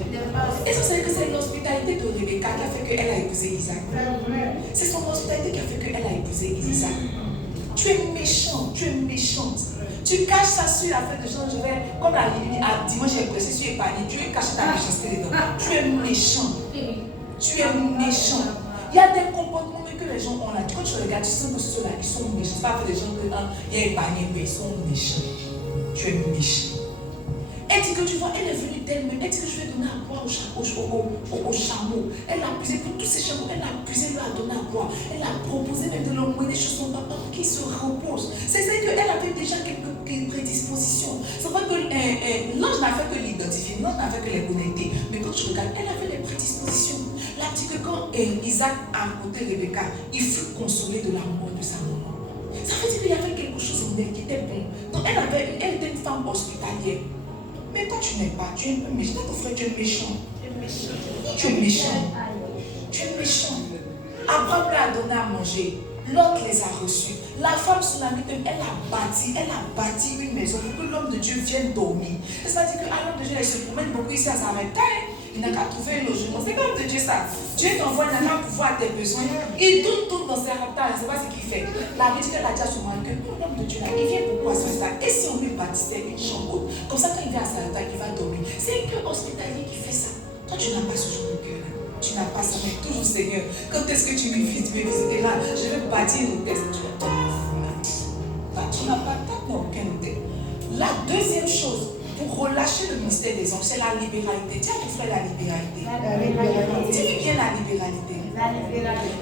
Et ça, c'est que c'est l'hospitalité de Rebecca qui a fait qu'elle a épousé Isaac. C'est son hospitalité qui a fait qu'elle a épousé Isaac. Tu es méchant, tu es méchante. Tu caches ça sur la fête de gens, je vais, comme la dimanche, j'ai pressé sur épargné, tu es caché ta méchanceté dedans. Tu es méchant. Tu es méchant. Il y a des comportements que les gens ont là. Quand tu regardes, tu sens que ceux-là, ils sont méchants. C'est pas que les gens qui ont épargné, mais ils sont méchants. Tu es méchant. Elle dit que tu vois, elle est venue d'elle-même. Elle dit que je vais donner à boire au chameau. Elle a puisé pour tous ces chameaux. Elle a puisé, lui a donné à boire. Elle a proposé même de l'emmener chez son papa pour qu'il se repose. C'est-à-dire qu'elle avait déjà quelques prédispositions. C'est vrai que l'ange n'a fait que l'identifier. L'ange n'a fait que les connecter. Mais quand tu regardes, elle avait les prédispositions. La petite, quand Isaac a rencontré Rebecca, il fut consolé de la mort de sa maman. Ça veut dire qu'il y avait quelque chose en elle qui était bon. Donc elle était une femme hospitalière. Mais toi, tu n'es pas, tu es un peu méchant. Ton frère, tu es méchant. Tu es méchant. Tu es méchant. Abraham lui a donné à manger. L'autre les a reçus. La femme Sunamite, elle a bâti une maison pour que l'homme de Dieu vienne dormir. C'est-à-dire qu'à l'homme de Dieu, il se promène beaucoup ici à Zarepta. Il n'a qu'à trouver un logement. C'est comme de Dieu ça. Dieu t'envoie, il n'a qu'à pouvoir tes besoins. Il tourne dans ses rapports, il ne sait pas ce qu'il fait. La vie dit qu'elle a dit à son mari que l'homme de Dieu là, il vient beaucoup à Zarepta. Et si on lui bâtissait une chambre, comme ça quand il vient à Zarepta, il va dormir. C'est un cœur hospitalier qui fait ça. Toi, tu n'as pas ce genre de cœur là. Tu n'as pas ça, mais toujours Seigneur. Quand est-ce que tu me visiter là? Je vais bâtir un hôtel. Tu n'as pas aucun hôtel. La deuxième chose, pour relâcher le mystère des anges, c'est la libéralité. Tiens, tu fais la libéralité. Dis-lui bien la libéralité.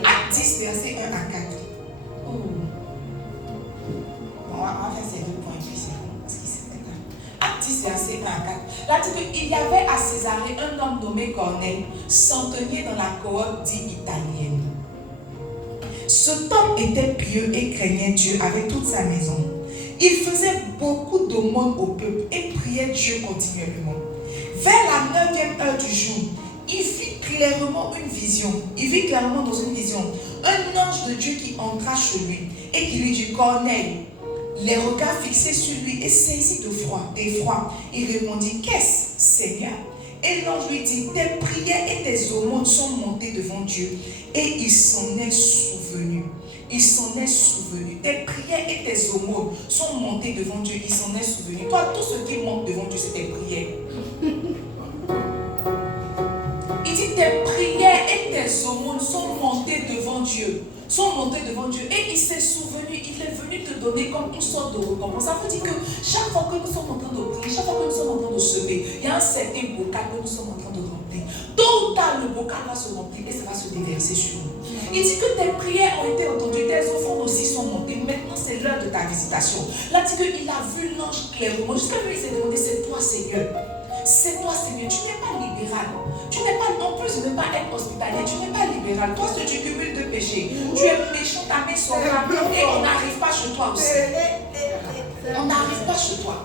Acte 10, verset 1 à 4. Bon, on va faire ces 2 points, puis c'est bon. Parce qu'il s'est fait là. Acte 10, verset 1 à 4. Là, dit qu'il y avait à Césarée un homme nommé Corneille, centenier dans la cohorte dite italienne. Cet homme était pieux et craignait Dieu avec toute sa maison. Il faisait beaucoup d'aumônes au peuple et priait Dieu continuellement. Vers la 9e heure du jour, il vit clairement une vision. Il vit clairement dans une vision un ange de Dieu qui entra chez lui et qui lui dit: Corneille. Les regards fixés sur lui et saisi d'effroi, il répondit: Qu'est-ce, Seigneur? Et l'ange lui dit: Tes prières et tes aumônes sont montées devant Dieu. Et il s'en est souvenu. Il s'en est souvenu. Tes prières et tes aumônes sont montées devant Dieu. Il s'en est souvenu. Toi, tout ce qui monte devant Dieu, c'est tes prières. Il dit: Tes prières et tes aumônes sont montées devant Dieu. Sont montés devant Dieu et il s'est souvenu, il est venu te donner comme une sorte de récompense. Ça veut dire que chaque fois que nous sommes en train de prier, chaque fois que nous sommes en train de semer, il y a un certain bocal que nous sommes en train de remplir. Tôt ou tard, le bocal va se remplir et ça va se déverser sur nous. Il dit que tes prières ont été entendues, tes offrandes aussi sont montées. Maintenant, c'est l'heure de ta visitation. Là, il dit qu'il a vu l'ange clairement. Jusqu'à lui, il s'est demandé: c'est toi, Seigneur. C'est toi, Seigneur. Tu n'es pas libéral. Tu n'es pas, en plus de ne pas être hospitalier, tu n'es pas libéral. Toi, si tu cumules deux péchés, tu es méchant, ta main sauvera et on n'arrive pas chez toi aussi. On n'arrive pas chez toi.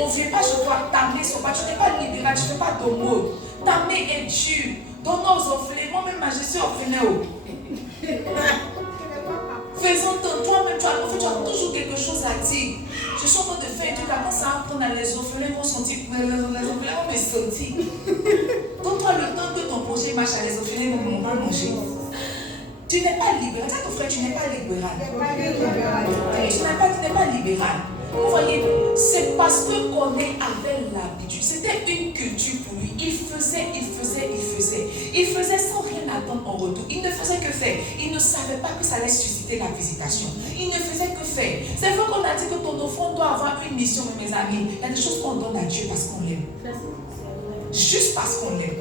On ne vient pas chez toi, ta main sauvera. Tu n'es pas libéral, tu ne fais pas d'aumône. Ta main est dure. Donnons aux orphelins. Moi-même, je suis orphelin. Faisons ton toi-même, tu as toujours quelque chose à dire. Je suis en train de faire un truc, quand ça va prendre les orphelins vont sentir, les orphelins vont me sentir. Donne-toi le temps que ton projet marche à les orphelins ne vont pas manger. Tu n'es pas libéral. Dis à ton frère, tu n'es pas libéral. Tu n'es pas libéral. Vous voyez, c'est parce que Corneille avait l'habitude. C'était une culture pour lui. Il faisait. Il faisait sans rien attendre en retour. Il ne faisait que faire. Il ne savait pas que ça allait susciter la visitation. Il ne faisait que faire. C'est vrai qu'on a dit que ton offrande doit avoir une mission, mes amis. Il y a des choses qu'on donne à Dieu parce qu'on l'aime. Juste parce qu'on l'aime.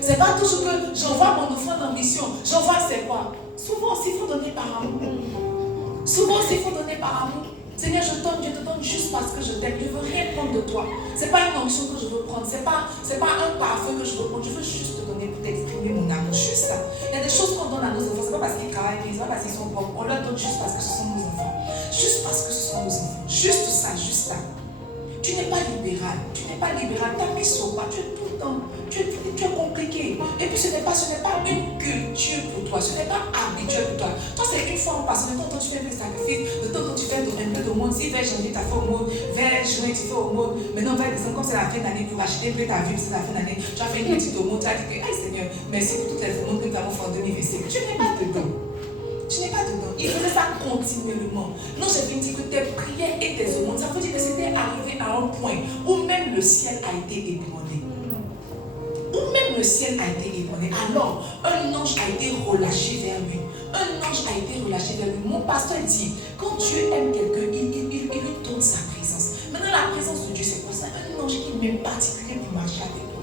C'est pas toujours que j'envoie mon offrande en mission. J'envoie, c'est quoi? Souvent aussi, il faut donner par amour. Seigneur, je te donne juste parce que je t'aime. Je ne veux rien prendre de toi. Ce n'est pas une onction que je veux prendre. Ce n'est pas un parfum que je veux prendre. Je veux juste te donner pour t'exprimer mon amour. Juste ça. Il y a des choses qu'on donne à nos enfants. Ce n'est pas parce qu'ils travaillent, ce n'est pas parce qu'ils sont pauvres. On leur donne juste parce que ce sont nos enfants. Juste parce que ce sont nos enfants. Juste ça, juste ça. Tu n'es pas libéral. Ta main saute pas. Tu es tout le temps. Tu es compliqué. Et puis ce n'est pas une culture pour toi. Ce n'est pas habituel pour toi. Toi, c'est une fois en passant. De temps en temps, tu fais des sacrifices. De temps en temps, tu fais un peu de monde. Si vers janvier, tu as fait au monde. Vers juin, tu fais au monde. Maintenant, vers décembre, comme c'est la fin d'année, pour acheter un peu ta vie, c'est la fin d'année. Tu as fait une petite au monde. Tu as dit que, aïe Seigneur, merci pour toutes les mondes que nous avons fait en 2025. Tu n'es pas dedans. Il faisait ça continuellement. Non, j'ai bien dit que tes prières et tes aumônes, ça veut dire que c'était arrivé à un point où même le ciel a été ébranlé. Alors, un ange a été relâché vers lui. Mon pasteur dit, quand Dieu aime quelqu'un, il lui donne sa présence. Maintenant, la présence de Dieu, c'est pour ça un ange qui est même particulier pour marcher avec toi.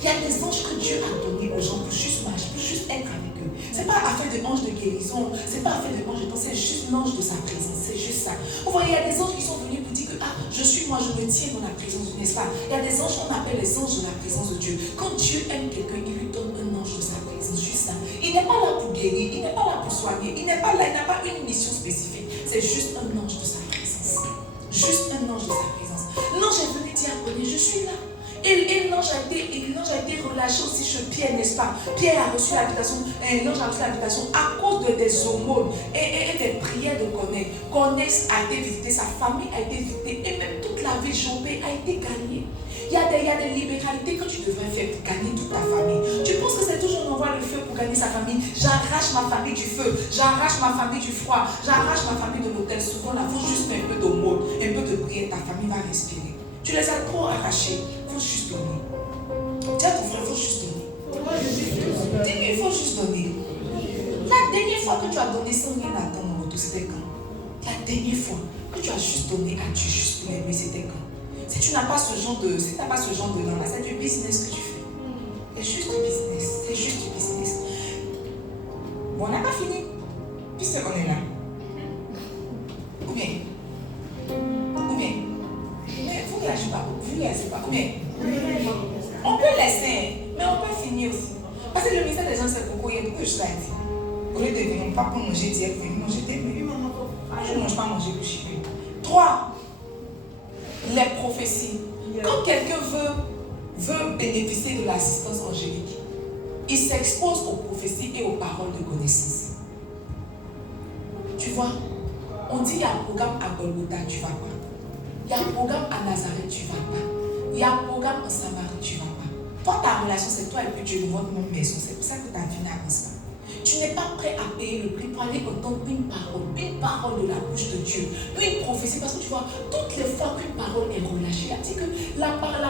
Il y a des anges que Dieu a donnés aux gens pour juste marcher, pour juste être avec eux. Ce n'est pas affaire de ange de guérison, ce n'est pas affaire de ange de temps, c'est juste l'ange de sa présence, c'est juste ça. Vous voyez, il y a des anges qui sont venus pour dire que je suis moi, je me tiens dans la présence, n'est-ce pas? Il y a des anges qu'on appelle les anges de la présence de Dieu. Quand Dieu aime quelqu'un, il lui donne un ange de sa présence, juste ça. Il n'est pas là pour guérir, il n'est pas là pour soigner, il n'est pas là, il n'a pas une mission spécifique. C'est juste un ange de sa présence. Juste un ange de sa présence. L'ange est venu dire à Corneille, je suis là. Et l'ange a été relâché aussi chez Pierre, n'est-ce pas? Pierre a reçu l'habitation, l'ange a reçu l'habitation à cause des aumônes et des prières de Corneille. Corneille a été visité, sa famille a été visitée et même toute la ville Jobbé a été gagnée. Il y a des libéralités que tu devrais faire pour gagner toute ta famille. Tu penses que c'est toujours d'envoyer le feu pour gagner sa famille? J'arrache ma famille du feu, j'arrache ma famille du froid, j'arrache ma famille de l'hôtel. Souvent, là, il faut juste un peu d'aumône, un peu de prière, ta famille va respirer. Tu les as trop arrachés, il faut juste donner. Dis à ton frère, il faut juste donner. Dis-lui, il faut juste donner. La dernière fois que tu as donné sans rien attendre en retour, c'était quand? La dernière fois que tu as juste donné à Dieu, juste pour l'aimer, c'était quand? Si tu n'as pas ce genre de, là, c'est du business que tu fais. C'est juste du business. Bon, on n'a pas fini, puisqu'on est là. Ou bien, mais vous ne lâchez pas, ou bien, on peut laisser, mais on peut finir aussi. Parce que le ministère des gens, c'est beaucoup, il y a beaucoup de choses à dire. Au lieu de venir, pas pour manger, dire, vous venez manger, je ne mange pas manger pour chier. 3. Les prophéties. Quand quelqu'un veut bénéficier de l'assistance angélique, il s'expose aux prophéties et aux paroles de connaissance. Tu vois, on dit il y a un programme à Golgotha, tu ne vas pas. Il y a un programme à Nazareth, tu ne vas pas. Il y a un programme en Samarie, tu ne vas pas. Toi, ta relation, c'est toi et puis Dieu dans votre même maison. C'est pour ça que ta vie n'avance pas. Tu n'es pas prêt à payer le prix pour aller entendre une parole de la bouche de Dieu, une prophétie. Parce que tu vois, toutes les fois qu'une parole est relâchée, elle dit que la parole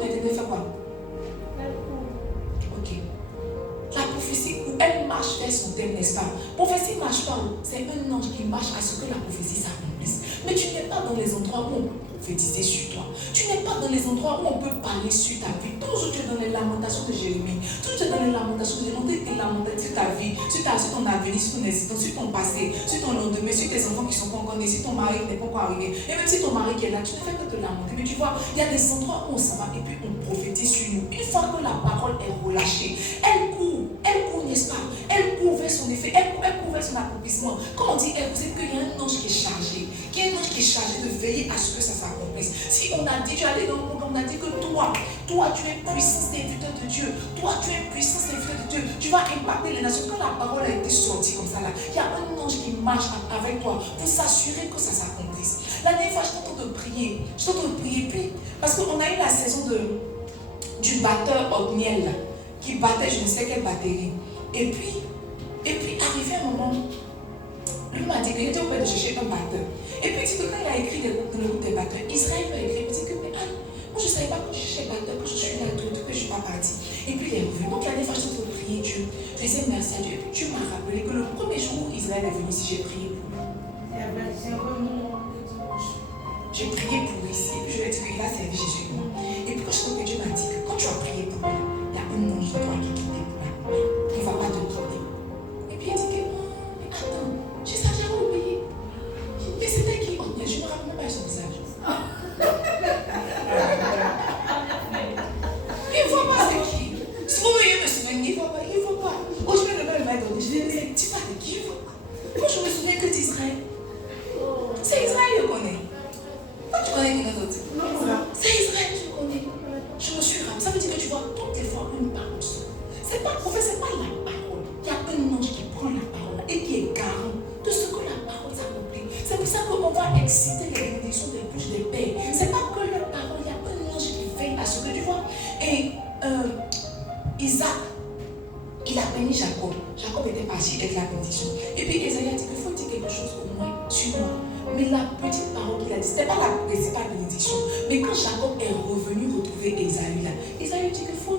de Dieu fait quoi? Ok. La prophétie où elle marche vers son thème, n'est-ce pas? Prophétie ne marche pas, c'est un ange qui marche à ce que la prophétie s'accomplisse. Mais tu n'es pas dans les endroits où on peut prophétiser sur toi. Tu n'es pas dans les endroits où on peut parler sur ta vie. Toujours tu es dans les lamentations de Jérémie. Toujours tu es dans les lamentations de Jérémie. Tu es lamenté sur ta vie, sur ton avenir, sur ton existence, sur ton passé, sur ton lendemain, sur tes enfants qui ne sont pas encore nés, sur ton mari qui n'est pas encore arrivé. Et même si ton mari qui est là, tu ne fais que te lamenter. Mais tu vois, il y a des endroits où on s'en va et puis on prophétise sur nous. Une fois que la parole est relâchée, elle court, n'est-ce pas? Elle court vers son effet, elle court vers son accomplissement. Quand on dit elle, vous savez qu'il y a un ange qui est chargé, de veiller à ce que ça s'accomplisse. Si on a dit, tu es allé dans le monde, on a dit que toi, tu es puissant serviteur de Dieu, toi, tu es puissant serviteur de Dieu, tu vas impacter les nations. Quand la parole a été sortie comme ça là, il y a un ange qui marche avec toi pour s'assurer que ça s'accomplisse. La dernière fois, je t'entends de prier, puis, parce qu'on a eu la saison du batteur Otniel qui battait je ne sais quelle batterie. Et puis arrivé un moment, lui m'a dit qu'il était obligé de chercher un batteur. Et puis il dit que quand il a écrit le groupe des batteurs, Israël lui a écrit, il dit que mais moi je ne savais pas que je cherchais batteur, que je suis là, que je ne suis pas partie. Et puis il est revenu. Donc la dernière fois je t'ai prié Dieu, je disais merci à Dieu. Et puis Dieu m'a rappelé que le premier jour où Israël est venu ici, j'ai prié pour lui. J'ai prié pour lui ici. Et puis je lui ai dit qu'il a servi Jésus et moi. Et puis quand je crois que Dieu m'a dit que quand tu as prié pour lui, il y a un ange de toi qui est quitté pour la gloire. Il ne va pas te quitter. Et puis il dit que mais attends, j'ai ça, j'avais oublié. Mais c'était qui? Oh, je ne me rappelle même pas son visage. Il ne voit pas c'est qui. Si vous voyez me souvenir, il ne voit pas. Oh, je vais le mettre dans les yeux. Mais tu vois de qui il voit? Moi, je me souviens que d'Israël. C'est Israël, je connais. Toi, tu connais quelqu'un d'autre? C'est Israël, je connais. Je me suis rappelé. Ça veut dire que tu vois toutes les fois une parole. C'est pas le prophète, c'est pas la parole. Il y a un ange qui prend la parole et qui est garant de ce que la parole s'accomplit. C'est pour ça qu'on va exciter les bénédictions des bouches des pères. C'est pas que la parole, il y a un ange qui veille à ce que tu vois. Et Isaac, il a béni Jacob. Jacob était parti avec la bénédiction. Et puis Esaïe a dit qu'il faut dire quelque chose au moins sur moi. Mais la petite parole qu'il a dit, ce n'était pas la principale bénédiction. Mais quand Jacob est revenu retrouver Esaïe là, Esaïe dit qu'il faut,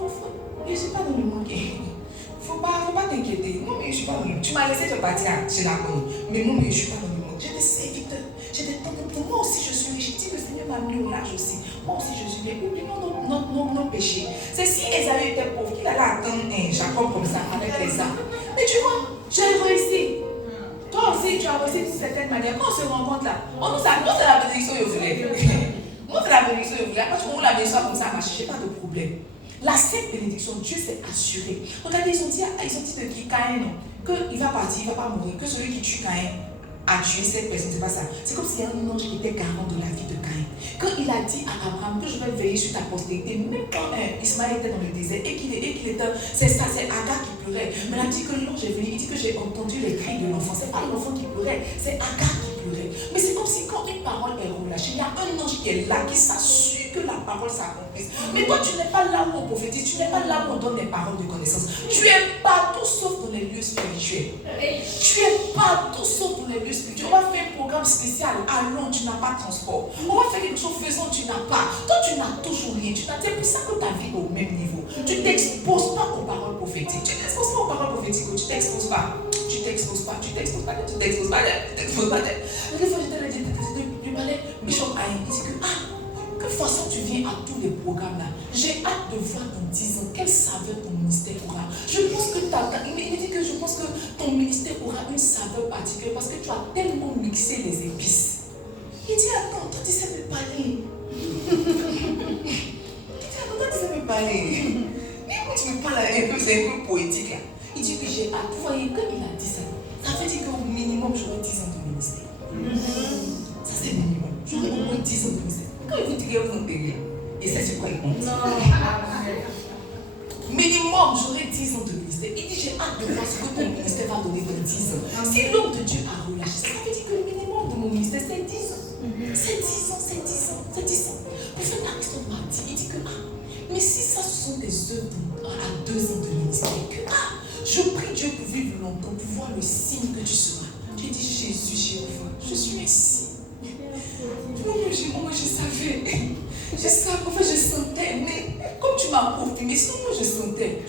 je ne suis pas dans le monde. Il ne faut pas t'inquiéter. Non, mais je ne suis pas dans le monde. Tu m'as laissé te partir chez la bonne. Mais non, mais je ne suis pas dans le monde. J'ai des serviteurs. J'ai des temps. Moi aussi, je suis riche. Je dis que le Seigneur m'a mis au large aussi. Moi aussi, je suis riche. Oublions nos péchés. C'est si Esaïe était pauvre qu'il allait attendre Jacob comme ça, avec les armes. Mais tu vois, j'ai réussi. Toi aussi, tu as réussi d'une certaine manière. Quand on se rencontre là, on nous a dit, c'est la bénédiction, je voulais. Moi, c'est la bénédiction, je voulais. Quand tu vois la bénédiction comme ça, je n'ai pas de problème. La cette bénédiction, Dieu s'est assuré. Regardez, ils ont dit de qui Caïn, qu'il va partir, il ne va pas mourir, que celui qui tue Caïn a tué cette personne, c'est pas ça. C'est comme s'il y a un ange qui était garant de la vie de Caïn. Quand il a dit à Abraham que je vais veiller sur ta postérité, même quand Ismaël était dans le désert et qu'il était, c'est ça, c'est Agar qui pleurait. Mais il a dit que l'ange est venu, il dit que j'ai entendu les cris de l'enfant. C'est pas l'enfant qui pleurait, c'est Agar qui pleurait. Mais c'est comme si quand une parole est relâchée, il y a un ange qui est là, qui s'assure que la parole s'accomplisse. Mais toi, tu n'es pas là où on prophétise, tu n'es pas là où on donne des paroles de connaissance. Tu es partout sauf dans les lieux spirituels. Tu es partout sauf dans les lieux spirituels. On va faire un programme spécial. Allons, tu n'as pas de transport. On va faire quelque chose, faisons, tu n'as pas. Toi, tu n'as toujours rien. C'est pour ça que ta vie est au même niveau. Tu ne t'exposes pas aux paroles prophétiques. Tu ne t'exposes pas aux paroles prophétiques. Tu ne t'exposes pas. Tu ne t'exposes pas. Tu ne t'exposes pas. Tu ne t'exposes pas. Tu ne t'exposes pas. Des fois, j'étais là, je parlais, Bishop Aïe, il dit que, de toute façon, tu viens à tous les programmes là. J'ai hâte de voir dans 10 ans quelle saveur ton ministère aura. Je pense que il me dit que je pense que ton ministère aura une saveur particulière parce que tu as tellement mixé les épices. Il dit, attends, toi tu sais me parler. Il dit, attends, toi tu sais me parler. Mais quand tu me parles un peu, c'est un peu poétique là. Il dit que j'ai hâte. Vous voyez, quand il a dit ça, ça veut dire qu'au minimum, j'aurai 10 ans de ministère. Ça c'est le minimum. J'aurai au moins 10 ans de ministère. Quand il vous dit que vous enterrez, et c'est sur quoi il compte? Minimum, j'aurai 10 ans de ministère. Il dit, j'ai hâte de voir ce que ton ministère va donner dans 10 ans. Si l'homme de Dieu a relâché, ça veut dire que le minimum de mon ministère, c'est 10 ans. C'est 10 ans, c'est 10 ans, c'est 10 ans. Pour faire la question m'a dit, il dit que, mais si ça, ce sont des œuvres à 2 ans de ministère, que, je prie Dieu pour vivre longtemps, pour voir le signe que tu seras. J'ai dit, Jésus, Jéhovah, je suis ici. Moi, je savais. Je sais, en fait, je sentais, mais comme tu m'as confirmé, sinon moi je sentais.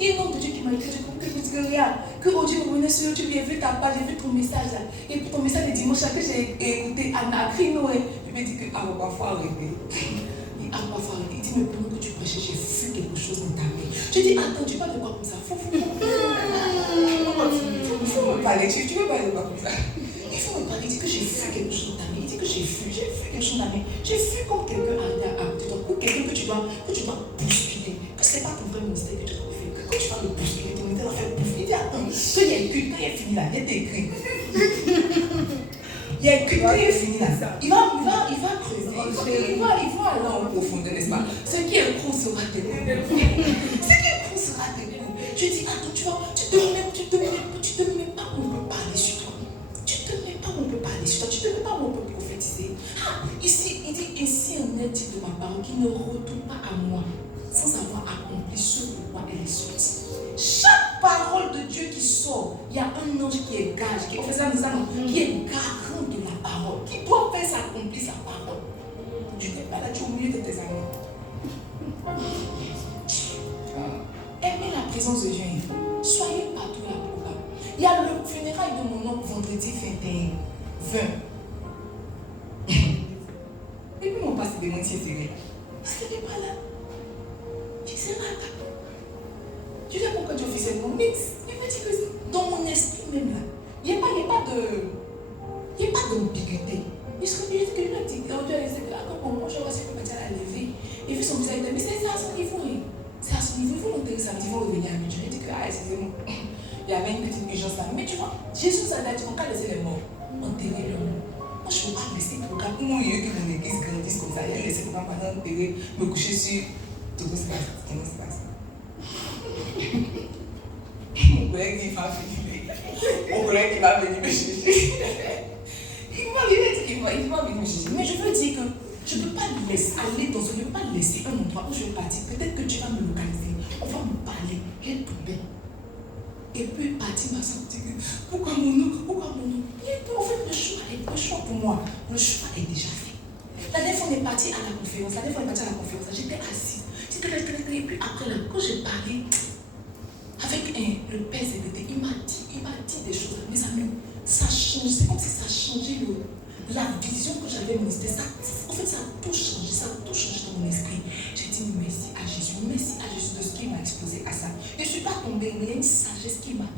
Il y a un nom de Dieu qui m'a écrit, j'ai compris que regarde, que Dieu me venait sur YouTube, j'ai vu ta page, j'ai vu ton message là. Et puis ton message de dimanche là que j'ai écouté, Anna Crino, je me dis que, ah, parfois arrêter. Parfois arrêter. Il dit, mais pendant que tu prêchais, j'ai vu quelque chose dans ta main. Je dis, attends, tu parles de quoi comme ça? Faut me parler, tu veux parler de quoi comme ça? Il faut me parler, il dit que j'ai vu quelque chose dans ta main. Il dit que j'ai vu quelque chose dans ta main. J'ai vu comme quelqu'un arrive à côté de toi, ou quelqu'un que tu dois bousculer. Que ce n'est pas ton vrai ministère que tu dois faire. Que quand tu vas le bousculer, ton ministère va faire bouffer. Il dit, attends, quand il y a écrit, quand il est fini là, il est écrit. Il y a écrit, quand il est fini là, il va creuser, il va aller en profondeur, n'est-ce pas? Ce qui est court sera tes coups. Je dis, attends, tu te mets pas où on peut parler sur toi. Tu te mets pas où on peut prophétiser. Ici, il dit, ainsi en est dit de ma parole, qui ne retourne pas à moi sans avoir accompli ce pourquoi elle est sortie. Chaque parole de Dieu qui sort, il y a un ange qui est gage, qui est garant de la parole, qui doit faire s'accomplir sa parole. Tu n'es pas là, tu es au milieu de tes amis. Aimez la présence de Dieu. Soyez partout là pour là. Il y a le funérail de mon oncle vendredi 20. Et puis mon pasteur de mon tien serré. Parce qu'il n'est pas là. Tu sais pas. Tu sais pourquoi tu officiellement mix. Il me dit que dans mon esprit même là, il n'y a pas d'ambiguïté. Il se dit que lui a dit, Dieu a laissé que là, comme moi, je vois ce que Mathia a levé. Et vu son visage, mais c'est à son niveau. C'est à son niveau, il faut l'enterrer samedi, il faut revenir à midi. Je lui ai dit que, excusez-moi, il y avait une petite urgence là. Mais tu vois, Jésus nous a dit qu'on peut laisser les morts enterrer leurs morts. Moi, je ne peux pas laisser le programme. Pour moi, il y a eu que mon église grandisse comme ça. Il a laissé le programme pendant enterrer, me coucher sur tout ce qui se passe. Mon collègue dit, il va venir. Mon collègue qui va venir me chercher. Il m'a venir me chercher. Mais je veux dire que je ne peux pas laisser aller dans ce lieu, je ne peux pas laisser un endroit où je vais partir. Peut-être que tu vas me localiser. On va me parler. Quelle poubelle. Et puis partir m'a senti que pourquoi mon nom? En fait, le choix pour moi, le choix est déjà fait. La dernière fois on est parti à la conférence, j'étais assise. Et puis après là, quand j'ai parlé avec le père Zébédée, il m'a dit des choses, mais ça change, c'est comme si ça changeait la vision que j'avais de mon esprit. En fait, ça a tout changé dans mon esprit. J'ai dit merci à Jésus de ce qu'il m'a exposé à ça. Je ne suis pas tombée, mais il y a une sagesse qu'il m'a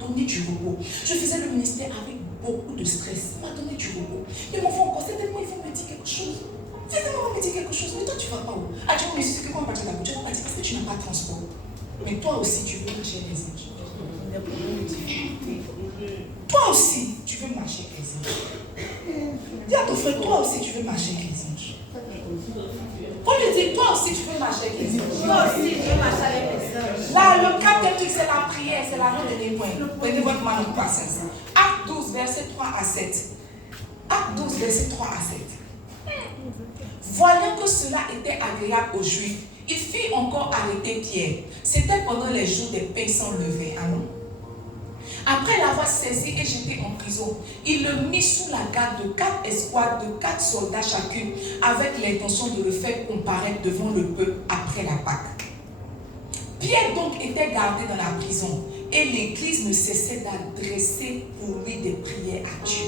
donné du repos. Je faisais le ministère avec beaucoup de stress. Il m'a donné du repos. Et mon enfant, certainement, il faut me dire quelque chose. Mais toi, tu ne vas pas où? Tu vas me dire que quand on va partir de la bouche, tu vas pas dire parce que tu n'as pas de transport. Mais toi aussi, tu veux marcher avec les anges. Toi aussi, tu veux marcher avec les anges. Dis à ton frère, toi aussi, tu veux marcher avec les anges. Faut lui dire, toi aussi, tu veux marcher avec les anges. Toi aussi, tu veux marcher avec les anges. Là, le quatrième truc, c'est la prière, c'est la dernier point. Prenez votre main en patience. Acte 12, verset 3 à 7. Acte 12, verset 3 à 7. Voyant que cela était agréable aux Juifs, il fit encore arrêter Pierre. C'était pendant les jours des pains sans levain. Amen. Après l'avoir saisi et jeté en prison, il le mit sous la garde de 4 escouades de 4 soldats chacune, avec l'intention de le faire comparaître devant le peuple après la Pâque. Pierre donc était gardé dans la prison, et l'église ne cessait d'adresser pour lui des prières à Dieu.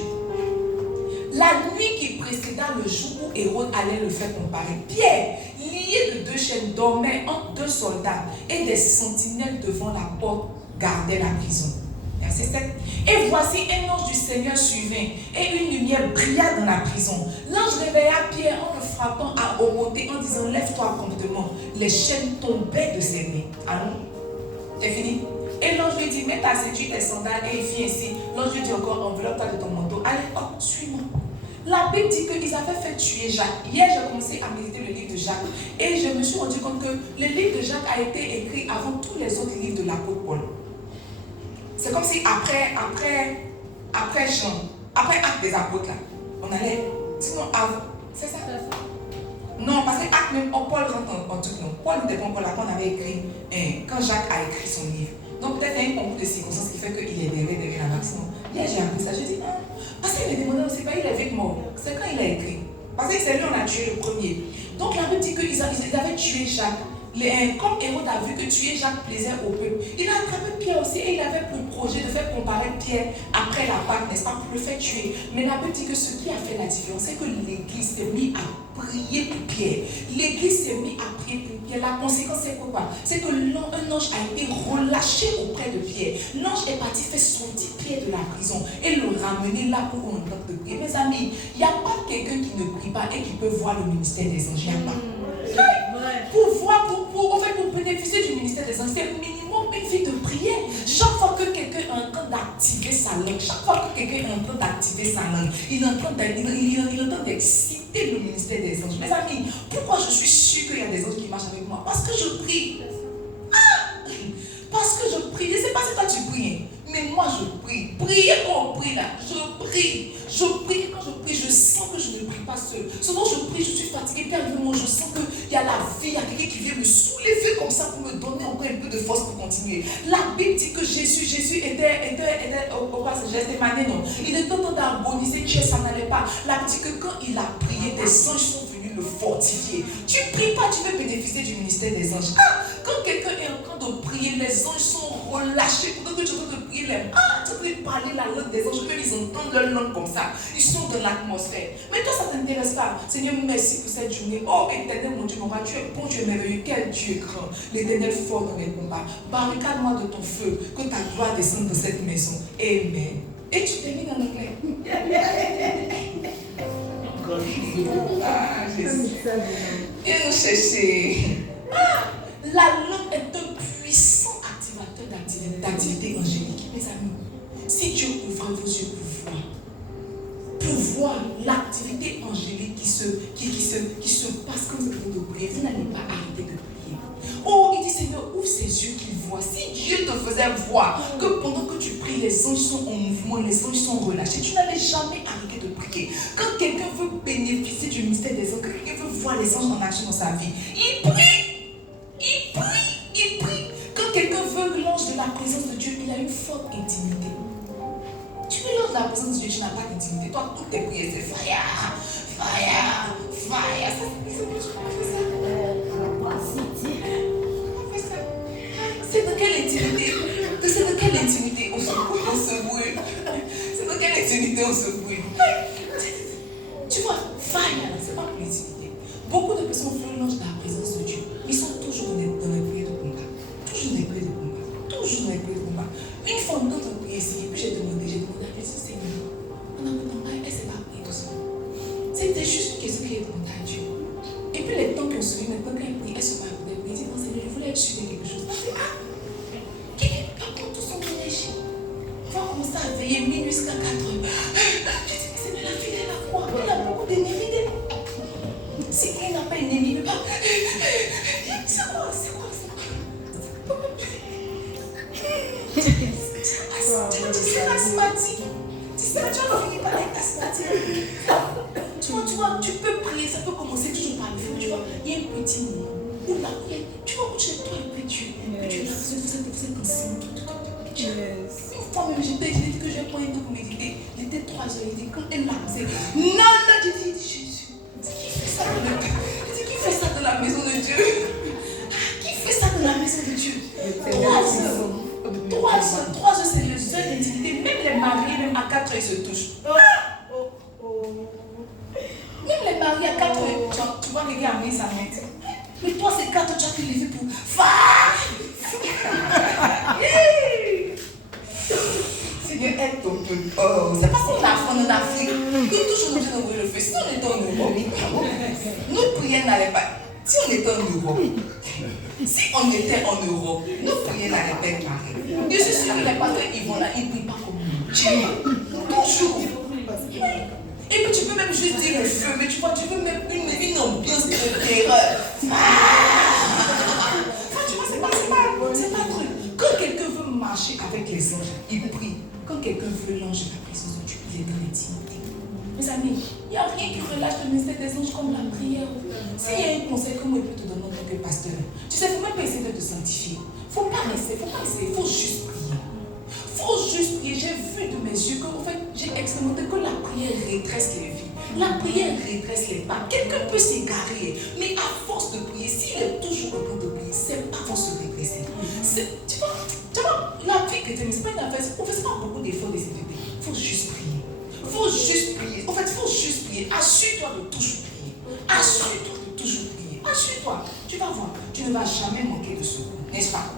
La nuit qui précéda le jour où Hérode allait le faire comparaître, Pierre, lié de 2 chaînes, dormait entre 2 soldats, et des sentinelles devant la porte gardaient la prison. Verset 7. Et voici un ange du Seigneur survint, et une lumière brilla dans la prison. L'ange réveilla Pierre en le frappant à omoter, en disant, lève-toi promptement. Les chaînes tombaient de ses mains. Allons. C'est fini. Et l'ange lui dit, mets ta ceinture, tes sandales, et il fit ainsi. L'ange lui dit encore, enveloppe-toi de ton manteau. Allez, hop, suis-moi. La Bible dit qu'ils avaient fait tuer Jacques. Hier, j'ai commencé à méditer le livre de Jacques. Et je me suis rendu compte que le livre de Jacques a été écrit avant tous les autres livres de l'apôtre Paul. C'est comme si après Jean, après Acte des apôtres, là, on allait, sinon avant, c'est ça? Non, parce que Acte même, Paul rentre en truc, non. Paul n'était pas encore là, quand on avait écrit, quand Jacques a écrit son livre. Donc peut-être il y a un concours de circonstances qui fait qu'il est derrière la vaccine. Hier j'ai appris ça, j'ai dit, parce qu'il est demandé, c'est pas, il est vite mort. C'est quand il a écrit. Parce Parce que c'est lui, on a tué le premier. Donc la Bible dit qu'ils avaient tué Jacques. Comme Hérode a vu que tuer Jacques plaisait au peuple, il a attrapé Pierre aussi et il avait pour projet de faire comparaître Pierre après la Pâque, n'est-ce pas, pour le faire tuer. Mais la Bible dit que ce qui a fait la différence, c'est que l'Église s'est mise à prier pour Pierre. L'Église s'est mise à prier pour Pierre. La conséquence, c'est quoi? C'est que un ange a été relâché auprès de Pierre. L'ange est parti faire sortir Pierre de la prison et le ramener là où on entend de prier. Mes amis, il n'y a pas quelqu'un qui ne prie pas et qui peut voir le ministère des anges. Il n'y a pas. Pour bénéficier du ministère des anges, c'est minimum une vie de prière. Chaque fois que quelqu'un est en train d'activer sa langue, chaque fois que quelqu'un est en train d'activer sa langue, il est en train d'exciter le ministère des anges. Mes amis, pourquoi je suis sûre qu'il y a des anges qui marchent avec moi? Parce que je prie. Parce que je prie. Je ne sais pas si toi tu pries, mais moi je prie. Priez quand on prie là. Je prie. Je prie. Quand je prie, je sens que je ne prie pas seul. Souvent je prie, je suis fatiguée. Moi, je sens qu'il y a la vie, il y a quelqu'un qui vient me soulever comme ça pour me donner encore un peu de force pour continuer. La Bible dit que Jésus était au passage, non. Il était en train d'agoniser, ça n'allait pas. La Bible dit que quand il a prié, des anges sont venus le fortifier. Tu ne pries pas, tu veux bénéficier du ministère des anges. Quand quelqu'un est en train de prier, les anges sont relâchés. Pendant que tu es en train de prier, tu peux parler la langue des anges, même ils entendent leur langue comme ça. Ils sont dans l'atmosphère. Mais toi, ça ne t'intéresse pas. Seigneur, merci pour cette journée. Oh, éternel, mon Dieu, mon roi, tu es bon, tu es merveilleux. Quel Dieu est grand. L'éternel fort dans les combats. Barricade-moi de ton feu, que ta gloire descende dans cette maison. Amen. Et tu termines en anglais. Jésus. Viens nous chercher. La langue est un puissant activateur d'activité angélique. Mes amis, si Dieu ouvre vos yeux pour voir l'activité angélique qui se passe quand vous êtes en train de prier, vous n'allez pas arrêter de prier. Oh, il dit Seigneur, ouvre ses yeux qu'il voit. Si Dieu te faisait voir que pendant que tu pries, les anges sont en mouvement, les anges sont relâchés, tu n'allais jamais arrêter de prier. Quand quelqu'un veut bénéficier du ministère des anges, quand quelqu'un veut voir les anges en action dans sa vie, il prie. Il prie. Il prie. Quand quelqu'un veut l'ange de la présence de Dieu, il a une forte intimité. Tu veux l'ange de la présence de Dieu, tu n'as pas d'intimité. Toi, toutes tes prières, c'est fire, fire, fire. C'est dans quelle intimité? C'est dans quelle intimité on se brûle? C'est dans quelle intimité on se brûle? Tu vois, fire, c'est pas pour l'intimité. Beaucoup de personnes veulent l'ange de la présence de Dieu. Ils sont toujours dans les prières de combat. Toujours dans les prières de combat. Toujours dans les prières de combat. Une fois, quand on priait ici, puis j'ai demandé à Jésus, Seigneur, on a demandé, elle s'est pas priée tout seul. C'était juste une question qui est demandée à Dieu. Et puis les temps qu'on se vit, maintenant qu'elle prie, elle se met à prier. Elle dit, non, Seigneur, je voulais être sûre de quelque chose. Quelqu'un va prendre toute son énergie. On va commencer à veiller minuit jusqu'à 4 heures. Je dis, mais Seigneur, la fille, elle a quoi? Elle a beaucoup d'énergie. Si elle n'a pas une énergie, il ne peut pas. C'est quoi? C'est asthmatique. Tu vas finir par être asthmatique. Tu vois, tu peux prier, ça peut commencer toujours par le feu. Tu vois, il y a un petit moment où là, tu vas chez toi et puis tu l'as vous êtes ensemble. Une fois même, j'ai dit que j'ai pris un temps pour méditer. Il était 3 heures. Il dit, quand elle l'a lancé, non, j'ai dit, Jésus, qui fait ça dans le qui fait ça dans la maison de Dieu? Qui fait ça dans la maison de Dieu? 3 heures. 3 heures, c'est le seul d'intimité. Même les mariés, même à 4 heures, ils se touchent. Même les mariés à 4 heures, tu vois quelqu'un amener sa main. Mais toi, c'est 4 heures, tu as pu lever pour. Seigneur, aide ton peuple. C'est parce qu'on a en Afrique que toujours nous devons ouvrir le feu. Si on était en Europe, nos prières n'allaient pas. Si on était en Europe, nos prières n'allaient pas être pareilles. Je suis sûre que les pasteurs, ils vont là, ils ne prient pas comme nous. Toujours. Et puis tu peux même juste dire le feu, mais tu vois, tu veux même une ambiance de terreur. Tu vois, c'est pas truc. Quand quelqu'un veut marcher avec les anges, il prie. Quand quelqu'un veut l'ange de la présence de Dieu, il est dans l'intimité. Mes amis, il n'y a rien qui relâche le ministère des anges comme la prière. S'il y a un conseil que moi je peux te donner en tant que pasteur, tu sais, il ne faut même pas essayer de te sanctifier. Il ne faut pas essayer, il faut juste prier. J'ai vu de mes yeux que, en fait, j'ai expérimenté que la prière redresse les vies. La prière redresse les pas. Quelqu'un peut s'égarer, mais à force de prier, s'il est toujours en train de prier, ses pas vont se redresser. Tu vois, la vie chrétienne, c'est pas une affaire, on ne fait pas beaucoup d'efforts de s'éduquer. Il faut juste prier. Il faut juste prier. En fait, il faut juste prier. Assure-toi de toujours prier. Assure-toi de toujours prier. Assure-toi. Tu vas voir, tu ne vas jamais manquer de secours, n'est-ce pas?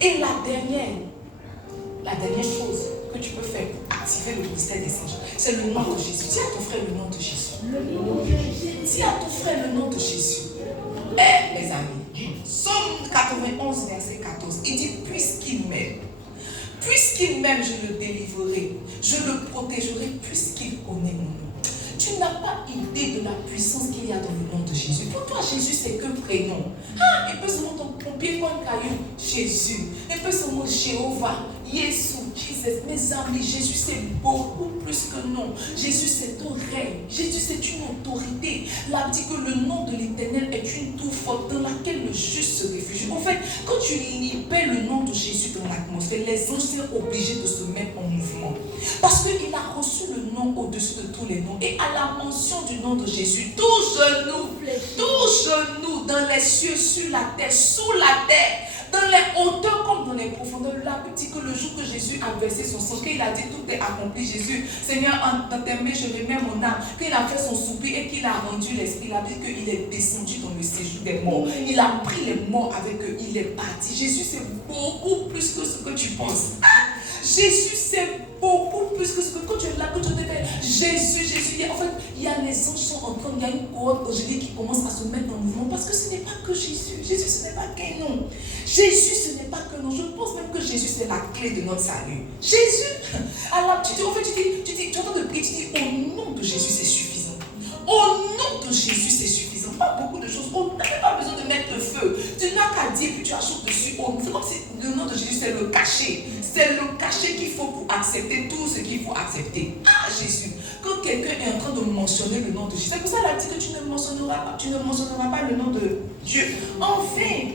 Et la dernière chose que tu peux faire pour activer le mystère des anges, c'est le nom de Jésus. Dis à ton frère le nom de Jésus. Dis à ton frère le nom de Jésus. Eh, mes amis, Psaume 91, verset 14, il dit, puisqu'il m'aime, je le délivrerai, je le protégerai, puisqu'il connaît mon nom. Tu n'as pas idée de la puissance qu'il y a dans le nom de Jésus. Pour toi, Jésus, c'est que prénom. Ah, il peut se monter ton pied comme un caillou. Jésus. Il peut se monter Jéhovah, Jésus, Jesus. Mes amis, Jésus, c'est beaucoup plus que nom. Jésus, c'est ton règne. Jésus, c'est une autorité. La dit que le nom de l'Éternel est une tour forte dans laquelle le juste se réfugie. En fait, quand tu libères le nom de Jésus dans l'atmosphère, les anges sont obligés de se mettre en mouvement. Parce qu'il a reçu le nom au-dessus de tous les noms. Et à la mention du nom de Jésus, tout genou dans les cieux, sur la terre, sous la terre, dans les hauteurs comme dans les profondeurs. La Bible dit que le jour que Jésus a versé son sang, qu'il a dit tout est accompli, Jésus, Seigneur, dans tes mains je remets mon âme, qu'il a fait son soupir et qu'il a rendu l'esprit. La Bible dit qu'il est descendu dans le séjour des morts. Il a pris les morts avec eux, il est parti. Jésus, c'est beaucoup plus que ce que tu penses. Jésus, c'est beaucoup plus que ce que quand tu es là, quand tu te dis Jésus. En fait, il y a les anges sont en train, il y a une cohorte angélique qui commence à se mettre en mouvement parce que ce n'est pas que Jésus. Jésus, ce n'est pas qu'un nom. Jésus, ce n'est pas qu'un nom. Je pense même que Jésus, c'est la clé de notre salut. Jésus, alors tu dis, tu es en train de prier, tu dis, au nom de Jésus, c'est suffisant. Au nom de Jésus, c'est suffisant. Pas beaucoup de choses. On n'a pas besoin de mettre le feu. Tu n'as qu'à dire que tu ajoutes dessus. C'est comme si le nom de Jésus, c'est le cachet. C'est le cachet qu'il faut pour accepter tout ce qu'il faut accepter. Ah, Jésus. Quand quelqu'un est en train de mentionner le nom de Jésus, c'est pour ça qu'il a dit que tu ne mentionneras pas le nom de Dieu. Enfin,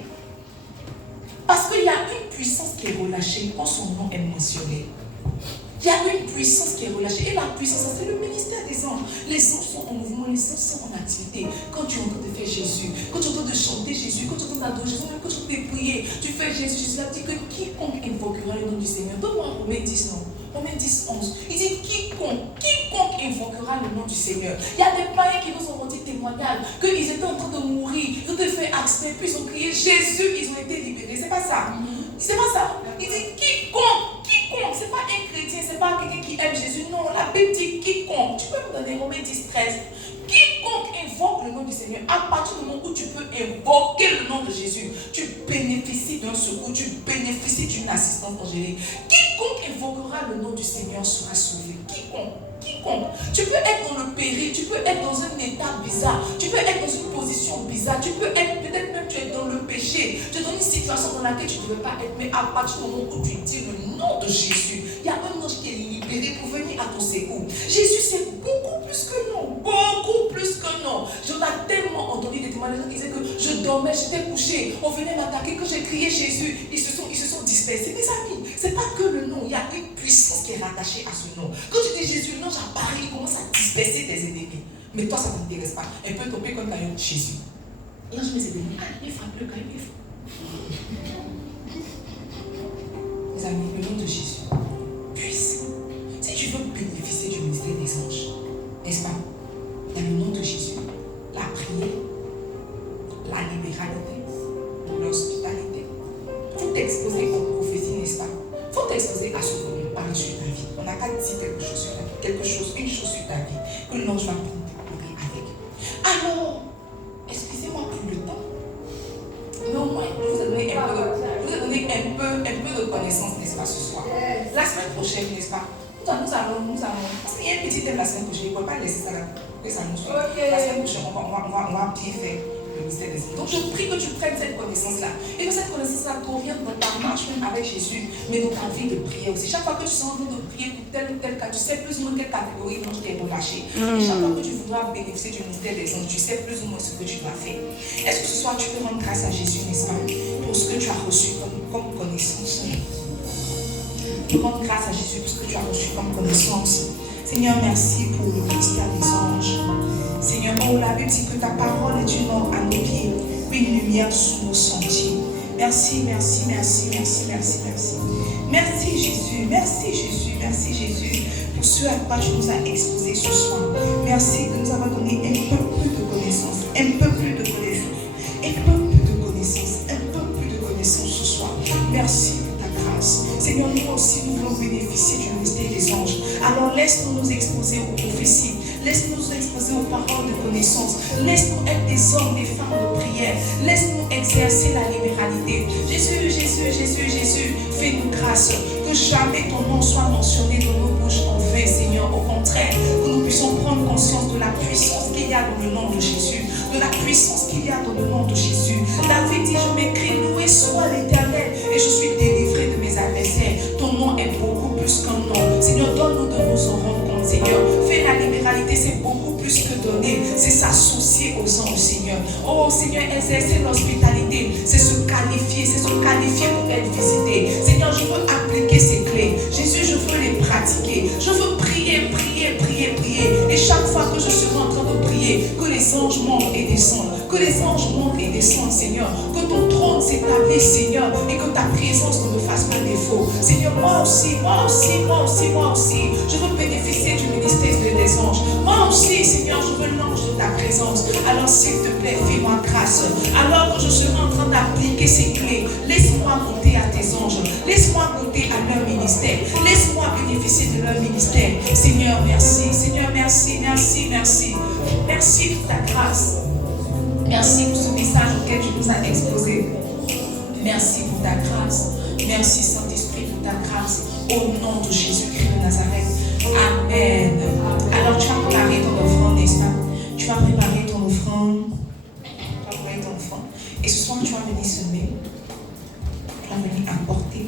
parce qu'il y a une puissance qui est relâchée quand son nom est mentionné. Il y a une puissance qui est relâchée. Et la puissance, c'est le ministère des anges. Les anges sont en mouvement, les anges sont en activité. Quand tu es en train de faire Jésus, quand tu es en train de chanter Jésus, quand tu es en train d'adorer Jésus, même quand tu es en train de prier, tu fais Jésus. Jésus a dit que quiconque invoquera le nom du Seigneur. Donne-moi Romains 10, non? Romains 10, 11. Il dit quiconque invoquera le nom du Seigneur. Il y a des païens qui nous ont rendu témoignage qu'ils étaient en train de mourir, ils ont fait accident, puis ils ont crié Jésus, ils ont été libérés. C'est pas ça. C'est pas ça. Il dit quiconque, c'est pas un chrétien, c'est pas quelqu'un qui aime Jésus. Non, la Bible dit quiconque. Tu peux me donner Romains 10, 13. Quiconque invoque le nom du Seigneur, à partir du moment où tu peux invoquer le nom de Jésus, tu bénéficies d'un secours, tu bénéficies d'une assistance angélique. Quiconque invoquera le nom du Seigneur sera sauvé. Quiconque. Tu peux être dans le péril, tu peux être dans un état bizarre, tu peux être dans une position bizarre, tu peux être, peut-être même tu es dans le péché, tu es dans une situation dans laquelle tu ne devais pas être, mais à partir du moment où tu dis le nom de Jésus, il y a un ange qui est libéré pour venir à ton secours. Jésus, c'est beaucoup plus que non, beaucoup plus que non. J'en ai tellement entendu des témoignages qui disaient que je dormais, j'étais couché, on venait m'attaquer, quand j'ai crié Jésus, ils se sont dispersés. Mes amis, c'est pas que le nom, il y a une puissance qui est rattachée à ce nom. Quand tu dis Jésus, l'ange apparaît, il commence à disperser tes ennemis. Mais toi, ça ne t'intéresse pas. Elle peut tomber comme caillou Jésus. L'ange met ses ennemis. Ah, il frappe le caillou, il frappe. Mes amis, le nom de Jésus, puissant. Si tu veux bénéficier du ministère des anges, n'est-ce pas? Il y a le nom de Jésus, la prière, la libéralité, l'hospitalité. Il faut t'exposer aux prophéties, n'est-ce pas? Il faut t'exposer à ce qu'on parle sur ta vie. On n'a qu'à dire quelque chose sur ta vie, une chose sur ta vie, que l'ange va prendre te courir avec. Alors, excusez-moi pour le temps, mais au moins, je vous ai donné un peu de connaissance, n'est-ce pas, ce soir. La semaine prochaine, n'est-ce pas? Nous allons, parce qu'il y a un petit thème la semaine prochaine, il ne faut pas laisser ça là, que ça nous suive. La semaine prochaine, on va bien faire le mystère des anges. Donc je prie que tu prennes cette connaissance-là, et que cette connaissance-là t'oriente dans ta marche même avec Jésus, mais dans ta vie de prière aussi. Chaque fois que tu sens en train de prier pour tel ou tel cas, tu sais plus ou moins quelle catégorie l'ange t'est relâché. Et chaque fois que tu voudras bénéficier du mystère des anges, tu sais plus ou moins ce que tu dois faire. Est-ce que ce soir tu peux rendre grâce à Jésus, n'est-ce pas, pour ce que tu as reçu comme connaissance? Rendre grâce à Jésus pour ce que tu as reçu comme connaissance. Seigneur, merci pour le mystère des anges. Seigneur, oh, la Bible dit que ta parole est une lampe à nos pieds, une lumière sous nos sentiers. Merci, merci, merci, merci, merci, merci. Merci Jésus, merci Jésus, merci Jésus pour ce à quoi tu nous as exposé ce soir. Merci de nous avoir donné un peu plus de connaissances, un peu plus de connaissances, un peu plus de connaissances, un peu plus de connaissances ce soir. Merci pour ta grâce. Seigneur, nous aussi nous voulons bénéficier du mystère des anges. Alors laisse-nous nous exposer aux prophéties. Laisse-nous nous exposer aux paroles de connaissance. Laisse-nous être des hommes, des femmes de prière. Laisse-nous exercer la libéralité. Jésus, Jésus, Jésus, Jésus, fais-nous grâce. Que jamais ton nom soit mentionné dans nos bouches en vain, Seigneur. Au contraire, que nous puissions prendre conscience de la puissance qu'il y a dans le nom de Jésus. De la puissance qu'il y a dans le nom de Jésus. David dit, je m'écris, loué soit l'Éternel. Et je suis délivré de mes adversaires. Ton nom est beaucoup plus qu'un nom. Seigneur, donne-nous de nous en rendre compte, Seigneur. Fais la libéralité, c'est beaucoup plus que donner. C'est s'associer aux anges, Seigneur. Oh, Seigneur, exercer l'hospitalité, c'est se qualifier pour être visité. Seigneur, je veux appliquer ces clés. Jésus, je veux les pratiquer. Je veux prier, prier, prier, prier. Et chaque fois que je serai en train de prier, que les anges montent et descendent. Que les anges montent et descendent, Seigneur. Que ton trône s'établisse, Seigneur. Et que ta présence ne me fasse pas défaut. Seigneur, moi aussi, moi aussi, moi aussi, moi aussi. Je veux bénéficier du ministère des anges. Moi aussi, Seigneur, je veux l'ange de ta présence. Alors, s'il te plaît, fais-moi grâce. Alors que je serai en train d'appliquer ces clés, laisse-moi goûter à tes anges. Laisse-moi goûter à leur ministère. Laisse-moi bénéficier de leur ministère. Seigneur, merci. Seigneur, merci, merci, merci. Merci pour ta grâce. Merci pour ce message auquel tu nous as exposé. Merci pour ta grâce. Merci, Saint-Esprit, pour ta grâce. Au nom de Jésus-Christ de Nazareth. Amen. Alors, tu vas préparer ton offrande, n'est-ce pas? Tu vas préparer ton offrande. Tu vas préparer ton offrande. Et ce soir, tu vas venir semer. Tu vas venir apporter.